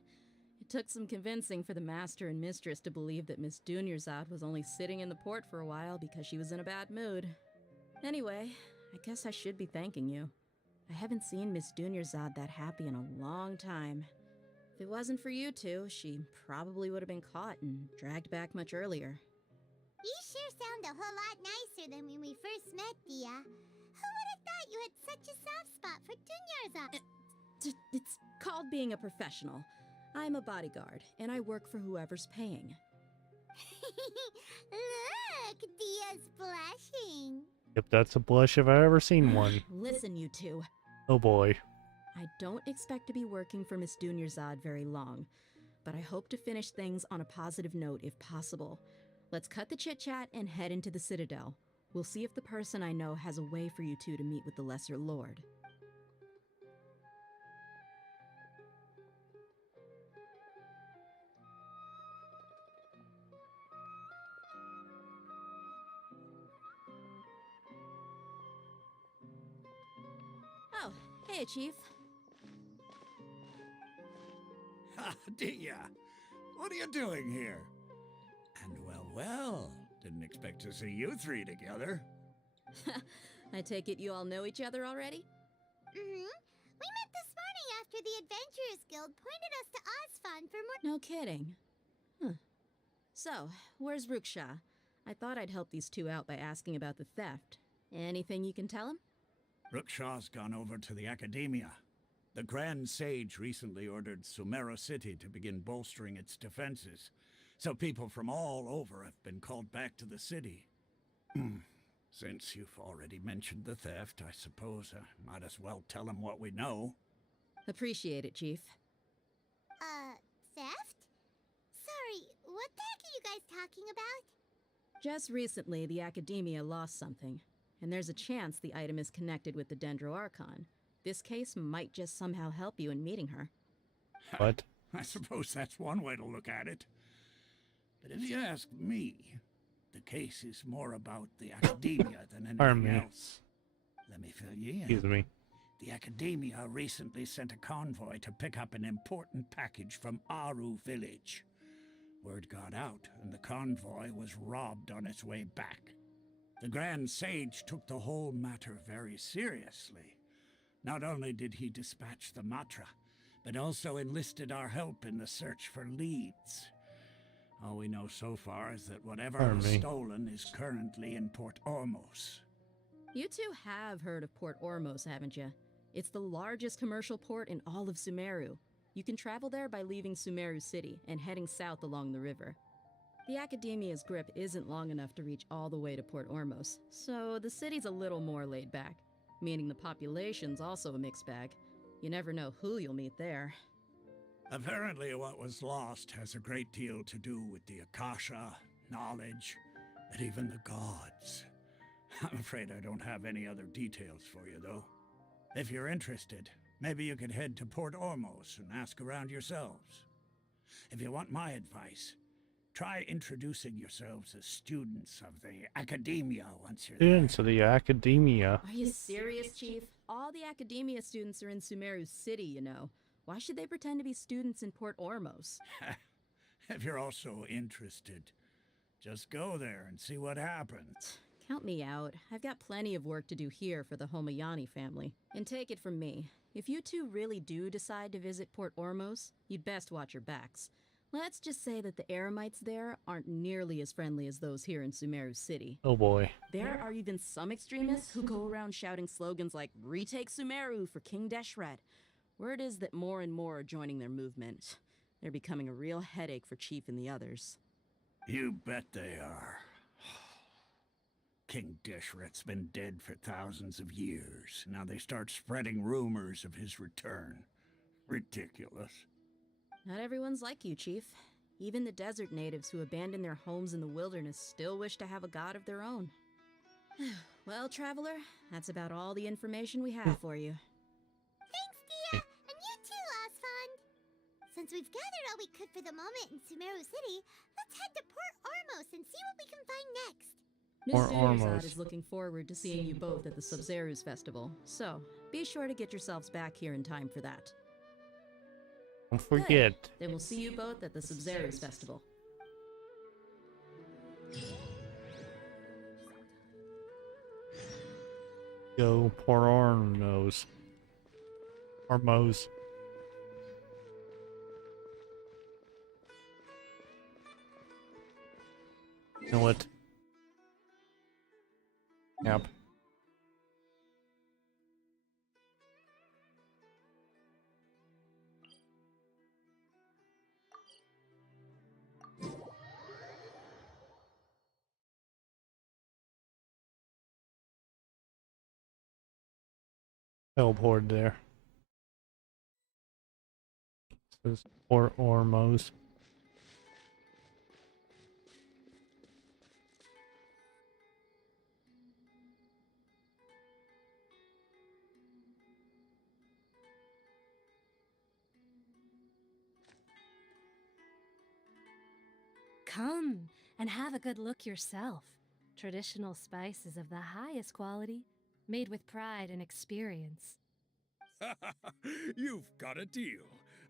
It took some convincing for the master and mistress to believe that Miss Dunyarzad was only sitting in the port for a while because she was in a bad mood. Anyway, I guess I should be thanking you. I haven't seen Miss Dunyarzad that happy in a long time. If it wasn't for you two, she probably would have been caught and dragged back much earlier. You sure sound a whole lot nicer than when we first met, Dia. Who would have thought you had such a soft spot for Dunyarzad? It's called being a professional. I'm a bodyguard, and I work for whoever's paying. Look, Dia's blushing. Yep, that's a blush if I ever seen one. Listen, you two. Oh boy. I don't expect to be working for Miss Dunyarzad very long, but I hope to finish things on a positive note if possible. Let's cut the chit-chat and head into the Citadel. We'll see if the person I know has a way for you two to meet with the Lesser Lord. Oh, hey, Chief. Ah, Dia, what are you doing here? And well, didn't expect to see you three together. I take it you all know each other already? We met this morning after the Adventurers Guild pointed us to Ozfon for more— No kidding. Huh. So, where's Ruksha? I thought I'd help these two out by asking about the theft. Anything you can tell him? Ruksha's gone over to the Academia. The Grand Sage recently ordered Sumeru City to begin bolstering its defenses, so people from all over have been called back to the city. Since you've already mentioned the theft, I suppose I might as well tell him what we know. Appreciate it, Chief. Theft? Sorry, what the heck are you guys talking about? Just recently, the Academia lost something, and there's a chance the item is connected with the Dendro Archon. This case might just somehow help you in meeting her. What? I suppose that's one way to look at it. But if you ask me, the case is more about the Academia than anything else. Let me fill you in. Excuse me. The Academia recently sent a convoy to pick up an important package from Aru village. Word got out, and the convoy was robbed on its way back. The Grand Sage took the whole matter very seriously. Not only did he dispatch the Matra, but also enlisted our help in the search for leads. All we know so far is that whatever was stolen is currently in Port Ormos. You two have heard of Port Ormos, haven't you? It's the largest commercial port in all of Sumeru. You can travel there by leaving Sumeru City and heading south along the river. The Academia's grip isn't long enough to reach all the way to Port Ormos, so the city's a little more laid back, meaning the population's also a mixed bag. You never know who you'll meet there. Apparently what was lost has a great deal to do with the Akasha, knowledge, and even the gods. I'm afraid I don't have any other details for you, though. If you're interested, maybe you could head to Port Ormos and ask around yourselves. If you want my advice, try introducing yourselves as students of the academia once you're there. Students of the academia. Are you serious, Chief? All the academia students are in Sumeru City, you know. Why should they pretend to be students in Port Ormos? If you're also interested, just go there and see what happens. Count me out. I've got plenty of work to do here for the Homayani family. And take it from me, if you two really do decide to visit Port Ormos, you'd best watch your backs. Let's just say that the Eremites there aren't nearly as friendly as those here in Sumeru City. Oh boy. There are even some extremists who go around shouting slogans like, "Retake Sumeru for King Deshret." Word is that more and more are joining their movement. They're becoming a real headache for Chief and the others. You bet they are. King Deshret's been dead for thousands of years. Now they start spreading rumors of his return. Ridiculous. Not everyone's like you, Chief. Even the desert natives who abandoned their homes in the wilderness still wish to have a god of their own. Well, Traveler, that's about all the information we have for you. Thanks, Dia! And you too, Osfond! Since we've gathered all we could for the moment in Sumeru City, let's head to Port Ormos and see what we can find next. Mr. Ormos. Irzad is looking forward to seeing you both at the Sub-Zerus Festival, so be sure to get yourselves back here in time for that. Don't forget. Good. Then we'll see you both at the Sub-Zerus Festival. Go Port Ormos. Ormos. You know what? Yep. Teleport there. This is Port Ormos. Come and have a good look yourself. Traditional spices of the highest quality, made with pride and experience. You've got a deal.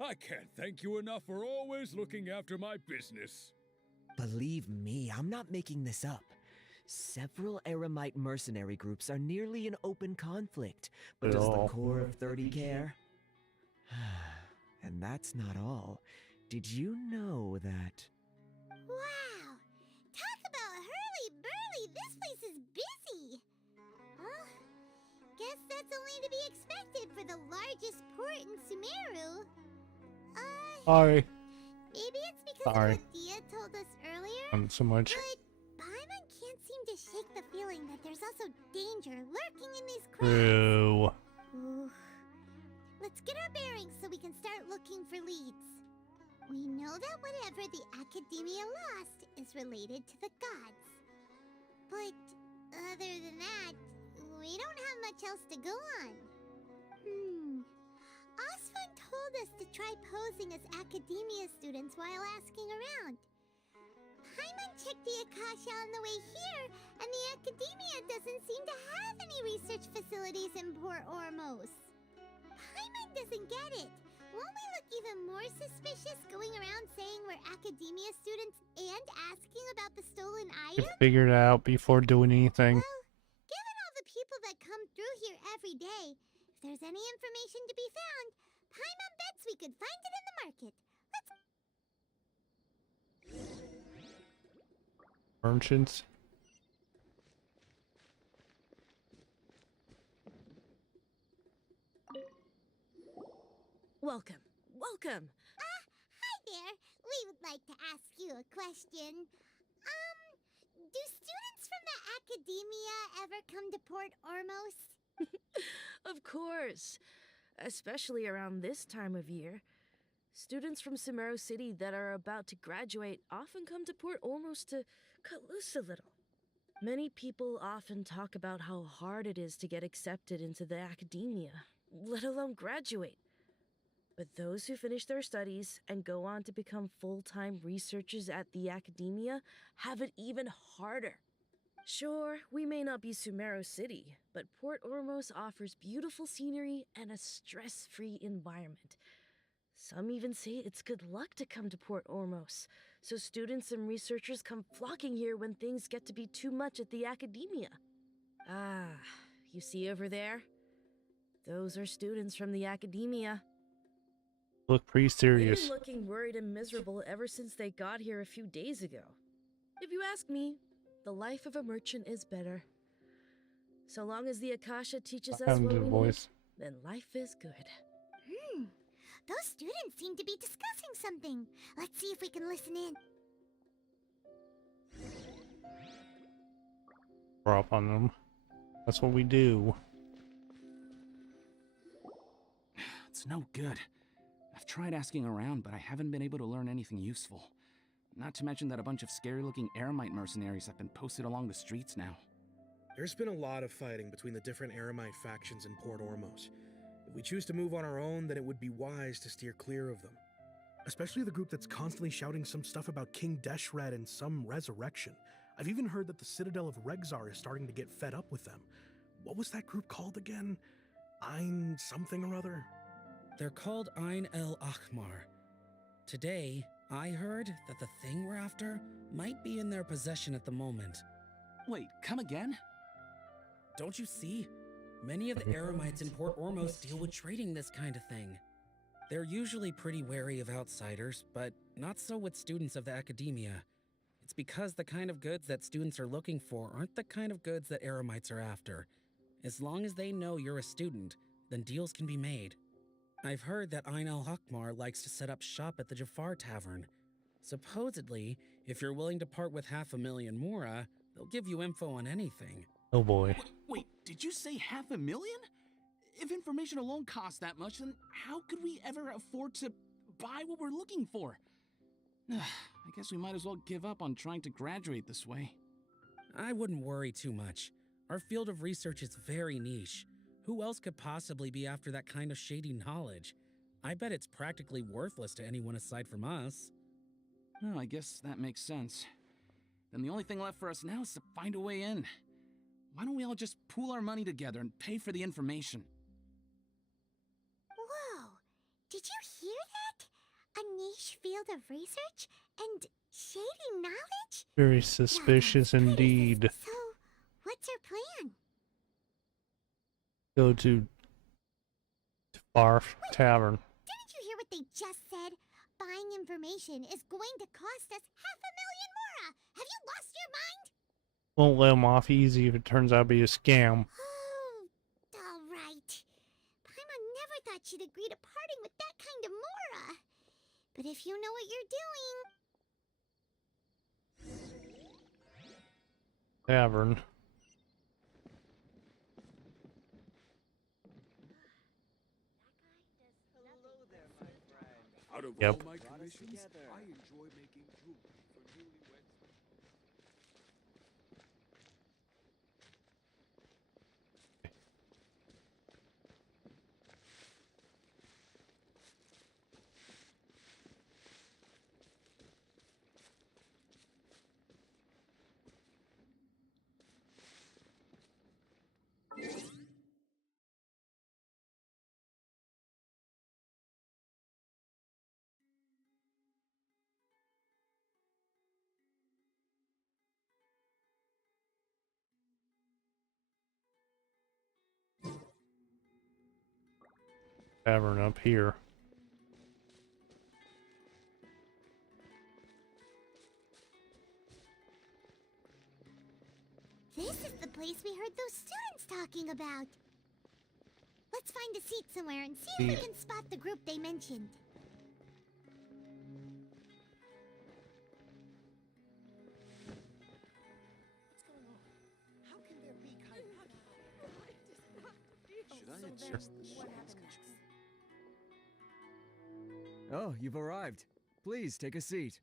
I can't thank you enough for always looking after my business. Believe me, I'm not making this up. Several Eremite mercenary groups are nearly in open conflict, but does the core of 30 care? And that's not all. Did you know that... Wow! Talk about hurly-burly! This place is busy! Huh? Guess that's only to be expected for the largest port in Sumeru. Sorry. Maybe it's because Sorry. of what Dia told us earlier. Not so much. But Paimon can't seem to shake the feeling that there's also danger lurking in these crowds. True. Ooh. Let's get our bearings so we can start looking for leads. We know that whatever the Academia lost is related to the gods. But other than that, we don't have much else to go on. Osfun told us to try posing as Academia students while asking around. Paimon checked the Akasha on the way here, and the Academia doesn't seem to have any research facilities in Port Ormos. Paimon doesn't get it. Won't we look even more suspicious going around saying we're Academia students and asking about the stolen item? Figure it out before doing anything. Given all the people that come through here every day, if there's any information to be found, Paimon bets we could find it in the market. Merchants. Welcome. Welcome. Hi there. We would like to ask you a question. Do students from the Academia ever come to Port Ormos? Of course. Especially around this time of year. Students from Sumeru City that are about to graduate often come to Port Ormos to cut loose a little. Many people often talk about how hard it is to get accepted into the academia, let alone graduate. But those who finish their studies and go on to become full-time researchers at the academia have it even harder. Sure, we may not be Sumeru City, but Port Ormos offers beautiful scenery and a stress-free environment. Some even say it's good luck to come to Port Ormos, so students and researchers come flocking here when things get to be too much at the academia. Ah, you see over there? Those are students from the academia. Look pretty They've serious. been looking worried and miserable ever since they got here a few days ago. If you ask me, the life of a merchant is better. So long as the Akasha teaches us what we need, then life is good. Those students seem to be discussing something. Let's see if we can listen in. Drop on them. That's what we do. It's no good. I've tried asking around, but I haven't been able to learn anything useful. Not to mention that a bunch of scary-looking Eremite mercenaries have been posted along the streets now. There's been a lot of fighting between the different Eremite factions in Port Ormos. If we choose to move on our own, then it would be wise to steer clear of them. Especially the group that's constantly shouting some stuff about King Deshret and some resurrection. I've even heard that the Citadel of Regzar is starting to get fed up with them. What was that group called again? Ein something or other? They're called Ein El Akhmar. Today, I heard that the thing we're after might be in their possession at the moment. Wait, come again? Don't you see? Many of the Eremites in Port Ormos deal with trading this kind of thing. They're usually pretty wary of outsiders, but not so with students of the academia. It's because the kind of goods that students are looking for aren't the kind of goods that Eremites are after. As long as they know you're a student, then deals can be made. I've heard that Ein El Hakmar likes to set up shop at the Jafar Tavern. Supposedly, if you're willing to part with 500,000 Mora, they'll give you info on anything. Oh boy. Wait, did you say 500,000? If information alone costs that much, then how could we ever afford to buy what we're looking for? I guess we might as well give up on trying to graduate this way. I wouldn't worry too much. Our field of research is very niche. Who else could possibly be after that kind of shady knowledge? I bet it's practically worthless to anyone aside from us. Well, I guess that makes sense. Then the only thing left for us now is to find a way in. Why don't we all just pool our money together and pay for the information? Whoa! Did you hear that? A niche field of research and shady knowledge? Very suspicious indeed. So, what's our plan? Go to Jafar Tavern. Didn't you hear what they just said? Buying information is going to cost us 500,000 Mora! Have you lost your mind? Won't let him off easy if it turns out to be a scam. Oh, alright. Paimon never thought she'd agree to parting with that kind of Mora. But if you know what you're doing... Tavern. Out of Yep. all my commissions, I enjoy making jewelry for newlyweds. Tavern up here. This is the place we heard those students talking about. Let's find a seat somewhere and see if we can spot the group they mentioned. Should I adjust the shades? Oh, you've arrived. Please take a seat.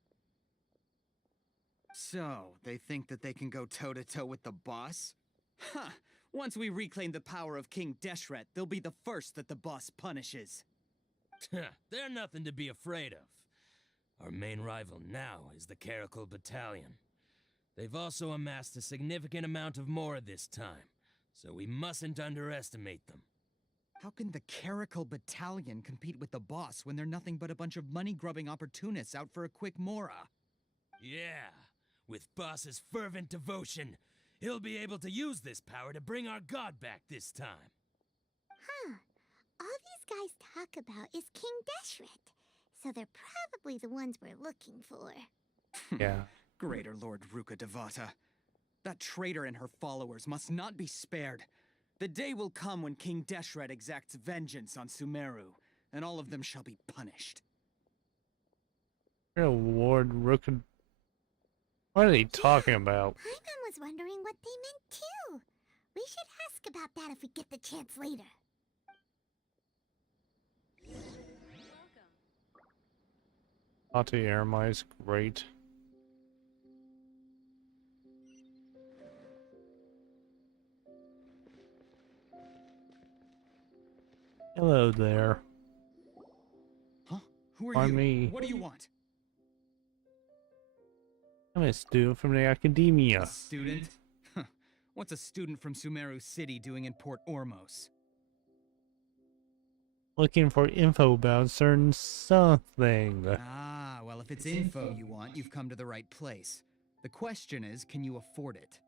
So, they think that they can go toe-to-toe with the boss? Huh! Once we reclaim the power of King Deshret, they'll be the first that the boss punishes. They're nothing to be afraid of. Our main rival now is the Caracal Battalion. They've also amassed a significant amount of Mora this time, so we mustn't underestimate them. How can the Caracal Battalion compete with the boss when they're nothing but a bunch of money-grubbing opportunists out for a quick Mora? Yeah, with Boss's fervent devotion, he'll be able to use this power to bring our god back this time. Huh. All these guys talk about is King Deshret, so they're probably the ones we're looking for. Yeah. Greater Lord Ruka Devata. That traitor and her followers must not be spared. The day will come when King Deshret exacts vengeance on Sumeru, and all of them shall be punished. Oh, Lord Rook. What are they talking about? Paimon was wondering what they meant too. We should ask about that if we get the chance later. Ate Eremi's great. Hello there. Huh? Who are Pardon you? me. What do you want? I'm a student from the academia. A student? Huh. What's a student from Sumeru City doing in Port Ormos? Looking for info about certain something. Ah, well, if it's info you want, you've come to the right place. The question is, can you afford it?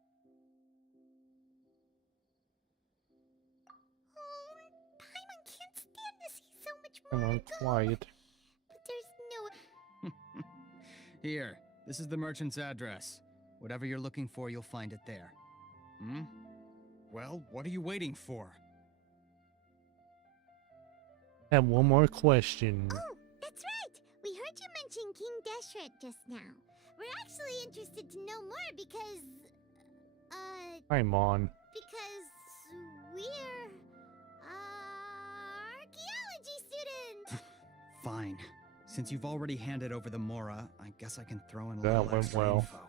Paimon can't stand to see so much Come on, quiet. But there's no... Here, this is the merchant's address. Whatever you're looking for, you'll find it there. Hmm? Well, what are you waiting for? I have one more question. Oh, that's right! We heard you mention King Deshret just now. We're actually interested to know more because... Paimon. Because we're... archaeology students! Fine. Since you've already handed over the Mora, I guess I can throw in a That little went extra well. info.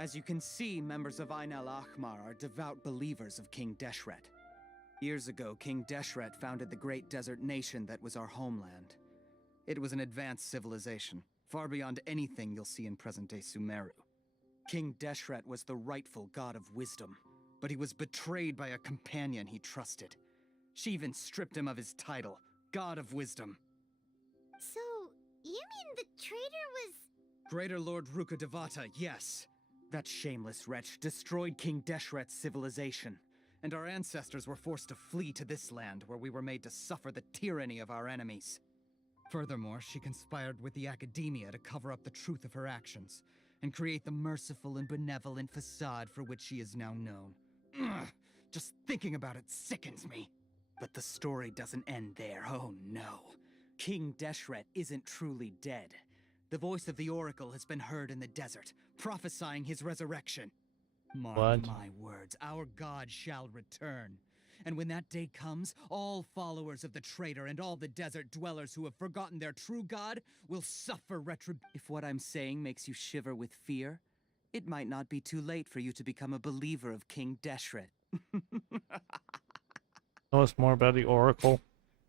As you can see, members of Ain al-Ahmar are devout believers of King Deshret. Years ago, King Deshret founded the great desert nation that was our homeland. It was an advanced civilization, far beyond anything you'll see in present-day Sumeru. King Deshret was the rightful god of wisdom, but he was betrayed by a companion he trusted. She even stripped him of his title, God of Wisdom. So, you mean the traitor was... Greater Lord Ruka Devata, yes. That shameless wretch destroyed King Deshret's civilization, and our ancestors were forced to flee to this land where we were made to suffer the tyranny of our enemies. Furthermore, she conspired with the academia to cover up the truth of her actions, and create the merciful and benevolent facade for which she is now known. Ugh, just thinking about it sickens me. But the story doesn't end there, oh no. King Deshret isn't truly dead. The voice of the Oracle has been heard in the desert, prophesying his resurrection. Mark What? my words, our god shall return. And when that day comes, all followers of the traitor and all the desert dwellers who have forgotten their true god will suffer retribution. If what I'm saying makes you shiver with fear, it might not be too late for you to become a believer of King Deshret. Tell us more about the Oracle.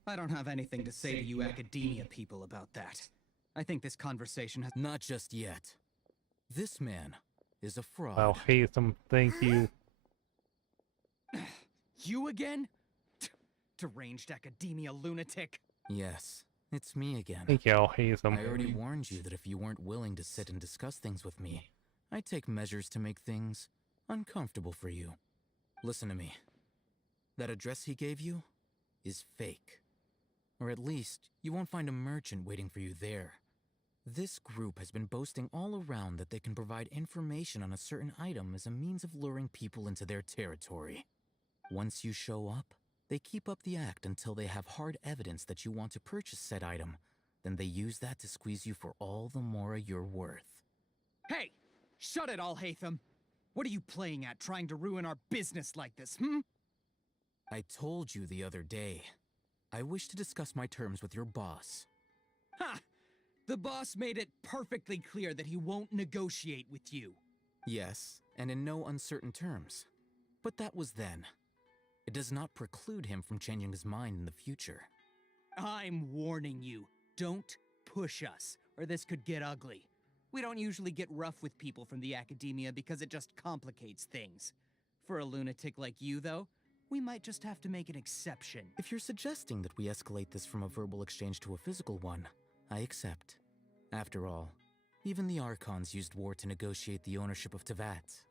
I don't have anything to say to you academia people about that. I think this conversation has... Not just yet. This man is a fraud. I'll hate them, thank you. You again? Deranged academia lunatic. Yes, it's me again. Thank you, I'll hate them. I already warned you that if you weren't willing to sit and discuss things with me, I'd take measures to make things uncomfortable for you. Listen to me. That address he gave you is fake. Or at least, you won't find a merchant waiting for you there. This group has been boasting all around that they can provide information on a certain item as a means of luring people into their territory. Once you show up, they keep up the act until they have hard evidence that you want to purchase said item. Then they use that to squeeze you for all the Mora you're worth. Hey! Shut it all, Hatham! What are you playing at, trying to ruin our business like this, hmm? I told you the other day. I wish to discuss my terms with your boss. Ha! The boss made it perfectly clear that he won't negotiate with you. Yes, and in no uncertain terms. But that was then. It does not preclude him from changing his mind in the future. I'm warning you, don't push us, or this could get ugly. We don't usually get rough with people from the academia because it just complicates things. For a lunatic like you, though, we might just have to make an exception. If you're suggesting that we escalate this from a verbal exchange to a physical one, I accept. After all, even the Archons used war to negotiate the ownership of Teyvat.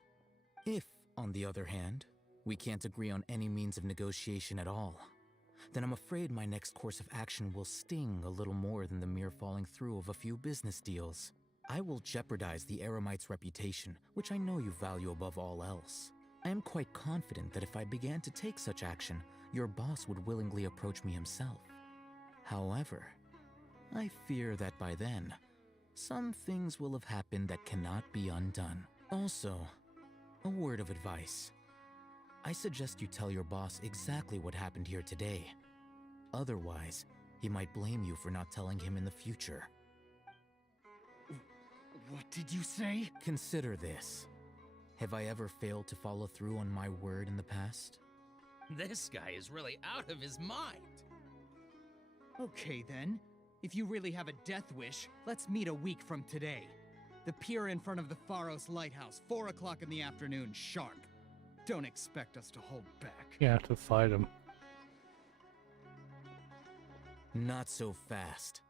If, on the other hand, we can't agree on any means of negotiation at all, then I'm afraid my next course of action will sting a little more than the mere falling through of a few business deals. I will jeopardize the Eremite's reputation, which I know you value above all else. I am quite confident that if I began to take such action, your boss would willingly approach me himself. However, I fear that by then, some things will have happened that cannot be undone. Also, a word of advice. I suggest you tell your boss exactly what happened here today. Otherwise, he might blame you for not telling him in the future. What did you say? Consider this. Have I ever failed to follow through on my word in the past? This guy is really out of his mind. Okay then. If you really have a death wish, let's meet a week from today. The pier in front of the Pharos Lighthouse, 4 o'clock in the afternoon, sharp. Don't expect us to hold back. You have to fight him. Not so fast.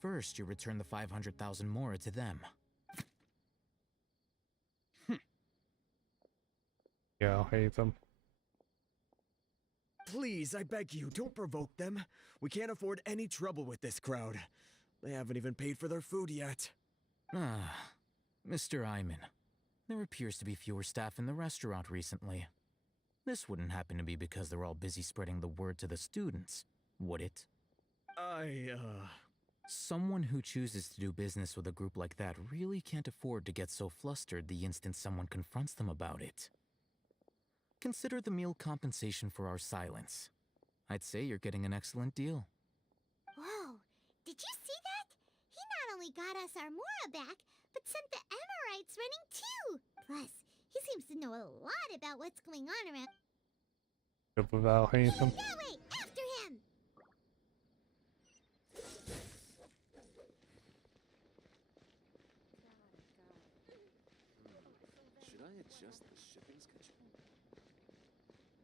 First, you return the 500,000 mora to them. Yeah, I'll hate them. Please, I beg you, don't provoke them. We can't afford any trouble with this crowd. They haven't even paid for their food yet. Ah, Mr. Iman. There appears to be fewer staff in the restaurant recently. This wouldn't happen to be because they're all busy spreading the word to the students, would it? Someone who chooses to do business with a group like that really can't afford to get so flustered the instant someone confronts them about it. Consider the meal compensation for our silence. I'd say you're getting an excellent deal. Whoa, did you see that? He not only got us our Mora back, but sent the Emirites running too. Plus, he seems to know a lot about what's going on around. Up without hating them. That way, after him! Should I adjust the shipping schedule?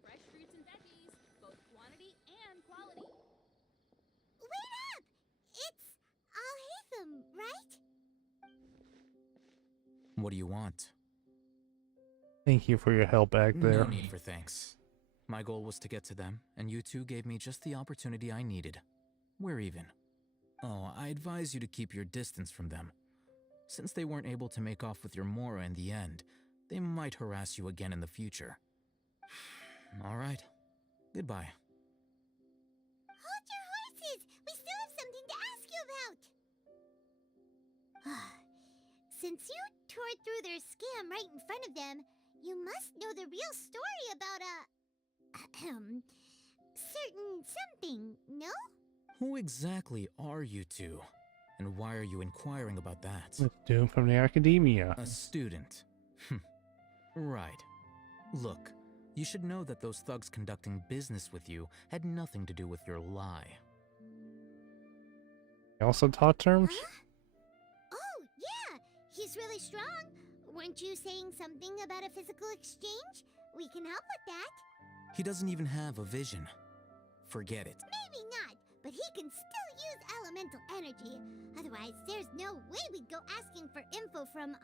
Fresh fruits and veggies, both quantity and quality. Wait up! It's Al-Haytham, right? What do you want? Thank you for your help back there. No need for thanks. My goal was to get to them, and you two gave me just the opportunity I needed. We're even. Oh, I advise you to keep your distance from them. Since they weren't able to make off with your Mora in the end, they might harass you again in the future. All right. Goodbye. Hold your horses! We still have something to ask you about! Since you tore through their scam right in front of them, you must know the real story about certain something, no? Who exactly are you two? And why are you inquiring about that? Let's do him from the academia. A student. Right. Look, you should know that those thugs conducting business with you had nothing to do with your lie. You also taught terms? Oh, yeah! He's really strong. Weren't you saying something about a physical exchange? We can help with that. He doesn't even have a vision. Forget it. Maybe not, but he can still use elemental energy. Otherwise, there's no way we'd go asking for info from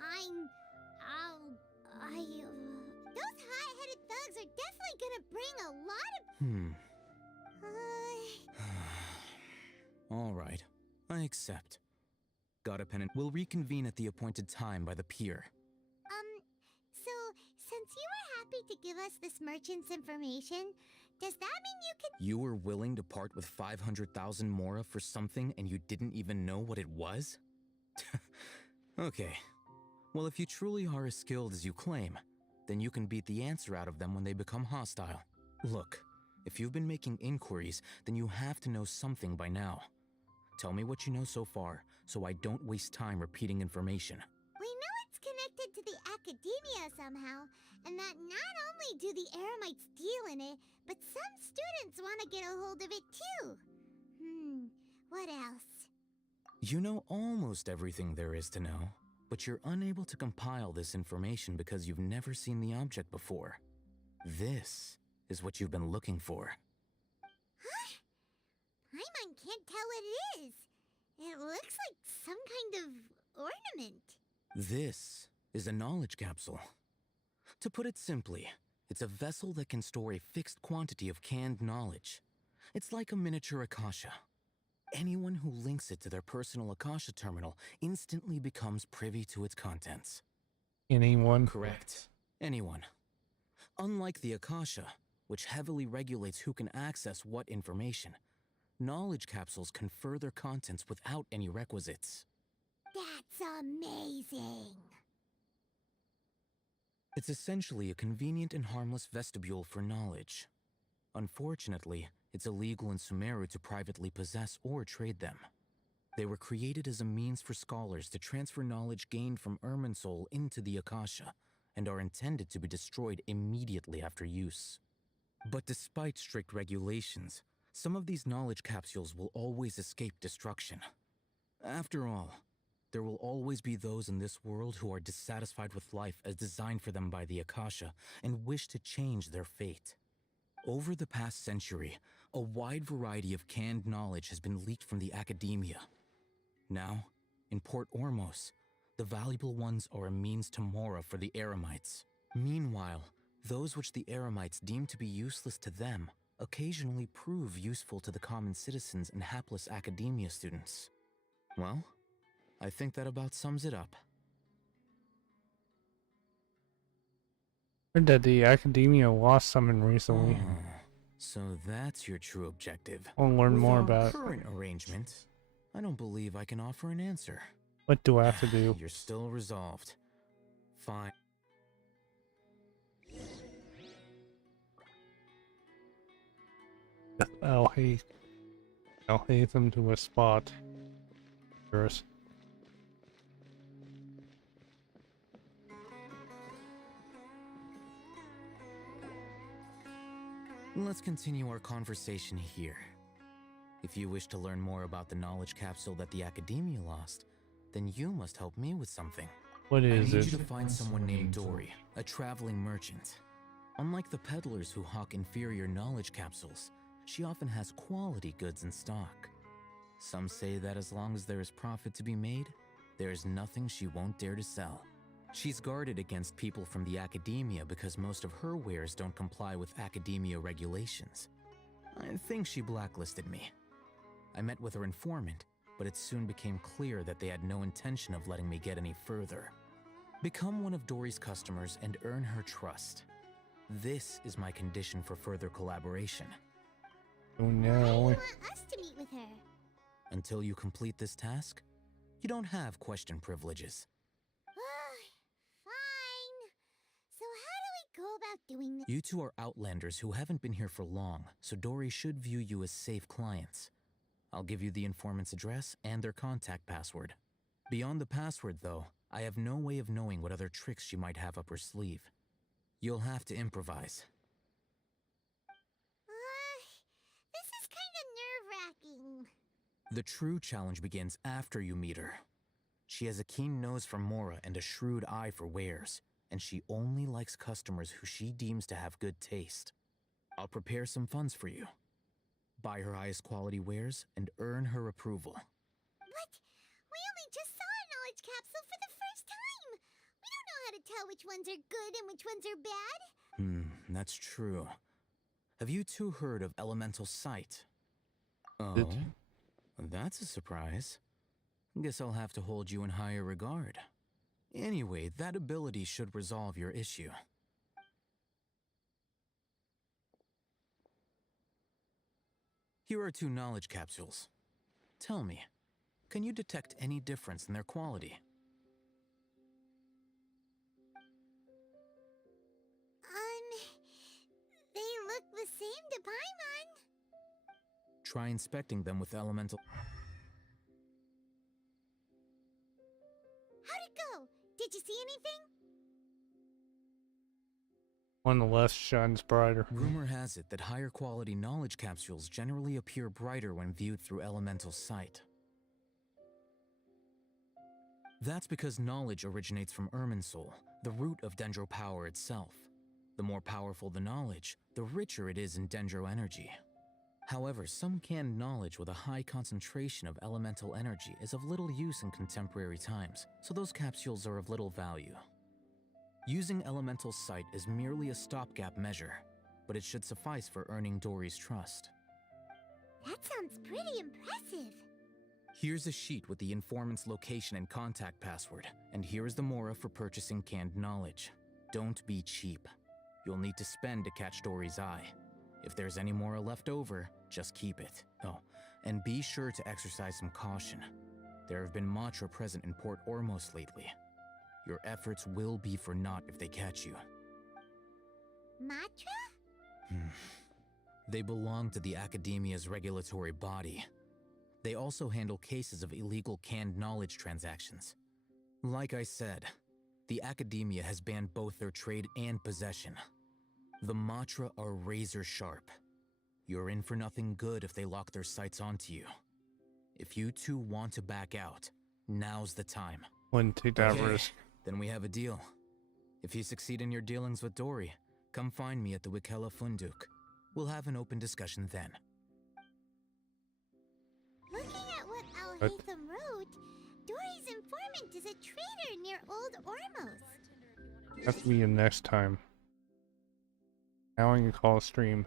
those high-headed thugs are definitely gonna bring a lot of... All right. I accept. Got a pen and we'll reconvene at the appointed time by the pier. So, since you were happy to give us this merchant's information, does that mean you can... You were willing to part with 500,000 mora for something and you didn't even know what it was? Okay. Well, if you truly are as skilled as you claim, then you can beat the answer out of them when they become hostile. Look, if you've been making inquiries, then you have to know something by now. Tell me what you know so far, so I don't waste time repeating information. We know it's connected to the academia somehow, and that not only do the Eremites deal in it, but some students want to get a hold of it too. What else? You know almost everything there is to know, but you're unable to compile this information because you've never seen the object before. This is what you've been looking for. Huh? Paimon can't tell what it is. It looks like some kind of ornament. This is a knowledge capsule. To put it simply, it's a vessel that can store a fixed quantity of canned knowledge. It's like a miniature Akasha. Anyone who links it to their personal Akasha terminal instantly becomes privy to its contents. Anyone? Correct. Anyone. Unlike the Akasha, which heavily regulates who can access what information, knowledge capsules confer their contents without any requisites. That's amazing. It's essentially a convenient and harmless vestibule for knowledge. Unfortunately, it's illegal in Sumeru to privately possess or trade them. They were created as a means for scholars to transfer knowledge gained from Irminsul into the Akasha, and are intended to be destroyed immediately after use. But despite strict regulations, some of these knowledge capsules will always escape destruction. After all, there will always be those in this world who are dissatisfied with life as designed for them by the Akasha and wish to change their fate. Over the past century, a wide variety of canned knowledge has been leaked from the academia. Now, in Port Ormos, the valuable ones are a means to Mora for the Eremites. Meanwhile, those which the Eremites deem to be useless to them occasionally prove useful to the common citizens and hapless academia students. Well, I think that about sums it up. Heard that the academia lost someone recently. So that's your true objective. I want to learn more With our about it. current arrangement, I don't believe I can offer an answer. What do I have to do? You're still resolved. Fine. I'll haste them to a spot. First. Let's continue our conversation here. If you wish to learn more about the knowledge capsule that the Academia lost, then you must help me with something. What is I it? need you to find someone named Dory, a traveling merchant. Unlike the peddlers who hawk inferior knowledge capsules, she often has quality goods in stock. Some say that as long as there is profit to be made, there is nothing she won't dare to sell. She's guarded against people from the academia because most of her wares don't comply with academia regulations. I think she blacklisted me. I met with her informant, but it soon became clear that they had no intention of letting me get any further. Become one of Dory's customers and earn her trust. This is my condition for further collaboration. Oh Why do you no. want us to meet with her? Until you complete this task, you don't have question privileges. Fine. So how do we go about doing this? You two are outlanders who haven't been here for long, so Dory should view you as safe clients. I'll give you the informant's address and their contact password. Beyond the password, though, I have no way of knowing what other tricks she might have up her sleeve. You'll have to improvise. This is kind of nerve-wracking. The true challenge begins after you meet her. She has a keen nose for Mora and a shrewd eye for wares, and she only likes customers who she deems to have good taste. I'll prepare some funds for you. Buy her highest quality wares and earn her approval. But we only just saw a knowledge capsule for the first time. We don't know how to tell which ones are good and which ones are bad. That's true. Have you two heard of elemental sight? Oh, It- that's a surprise. Guess I'll have to hold you in higher regard. Anyway, that ability should resolve your issue. Here are 2 knowledge capsules. Tell me, can you detect any difference in their quality? They look the same to Paimon. Try inspecting them with elemental... on the left shines brighter. Rumor has it that higher quality knowledge capsules generally appear brighter when viewed through elemental sight. That's because knowledge originates from Irminsul, the root of dendro power itself. The more powerful the knowledge, the richer it is in dendro energy. However, some canned knowledge with a high concentration of elemental energy is of little use in contemporary times, so those capsules are of little value. Using elemental sight is merely a stopgap measure, but it should suffice for earning Dory's trust. That sounds pretty impressive. Here's a sheet with the informant's location and contact password, and here is the mora for purchasing canned knowledge. Don't be cheap. You'll need to spend to catch Dory's eye. If there's any mora left over, just keep it. Oh, and be sure to exercise some caution. There have been Matra present in Port Ormos lately. Your efforts will be for naught if they catch you. Matra? They belong to the Academia's regulatory body. They also handle cases of illegal canned knowledge transactions. Like I said, the Academia has banned both their trade and possession. The Matra are razor sharp. You're in for nothing good if they lock their sights onto you. If you two want to back out, now's the time. Wouldn't take that risk. Then we have a deal. If you succeed in your dealings with Dory, come find me at the Wikela Funduk. We'll have an open discussion then. Looking at what Al-Haytham wrote, Dory's informant is a traitor near Old Ormos. Have to be in next time. Now I can call a stream.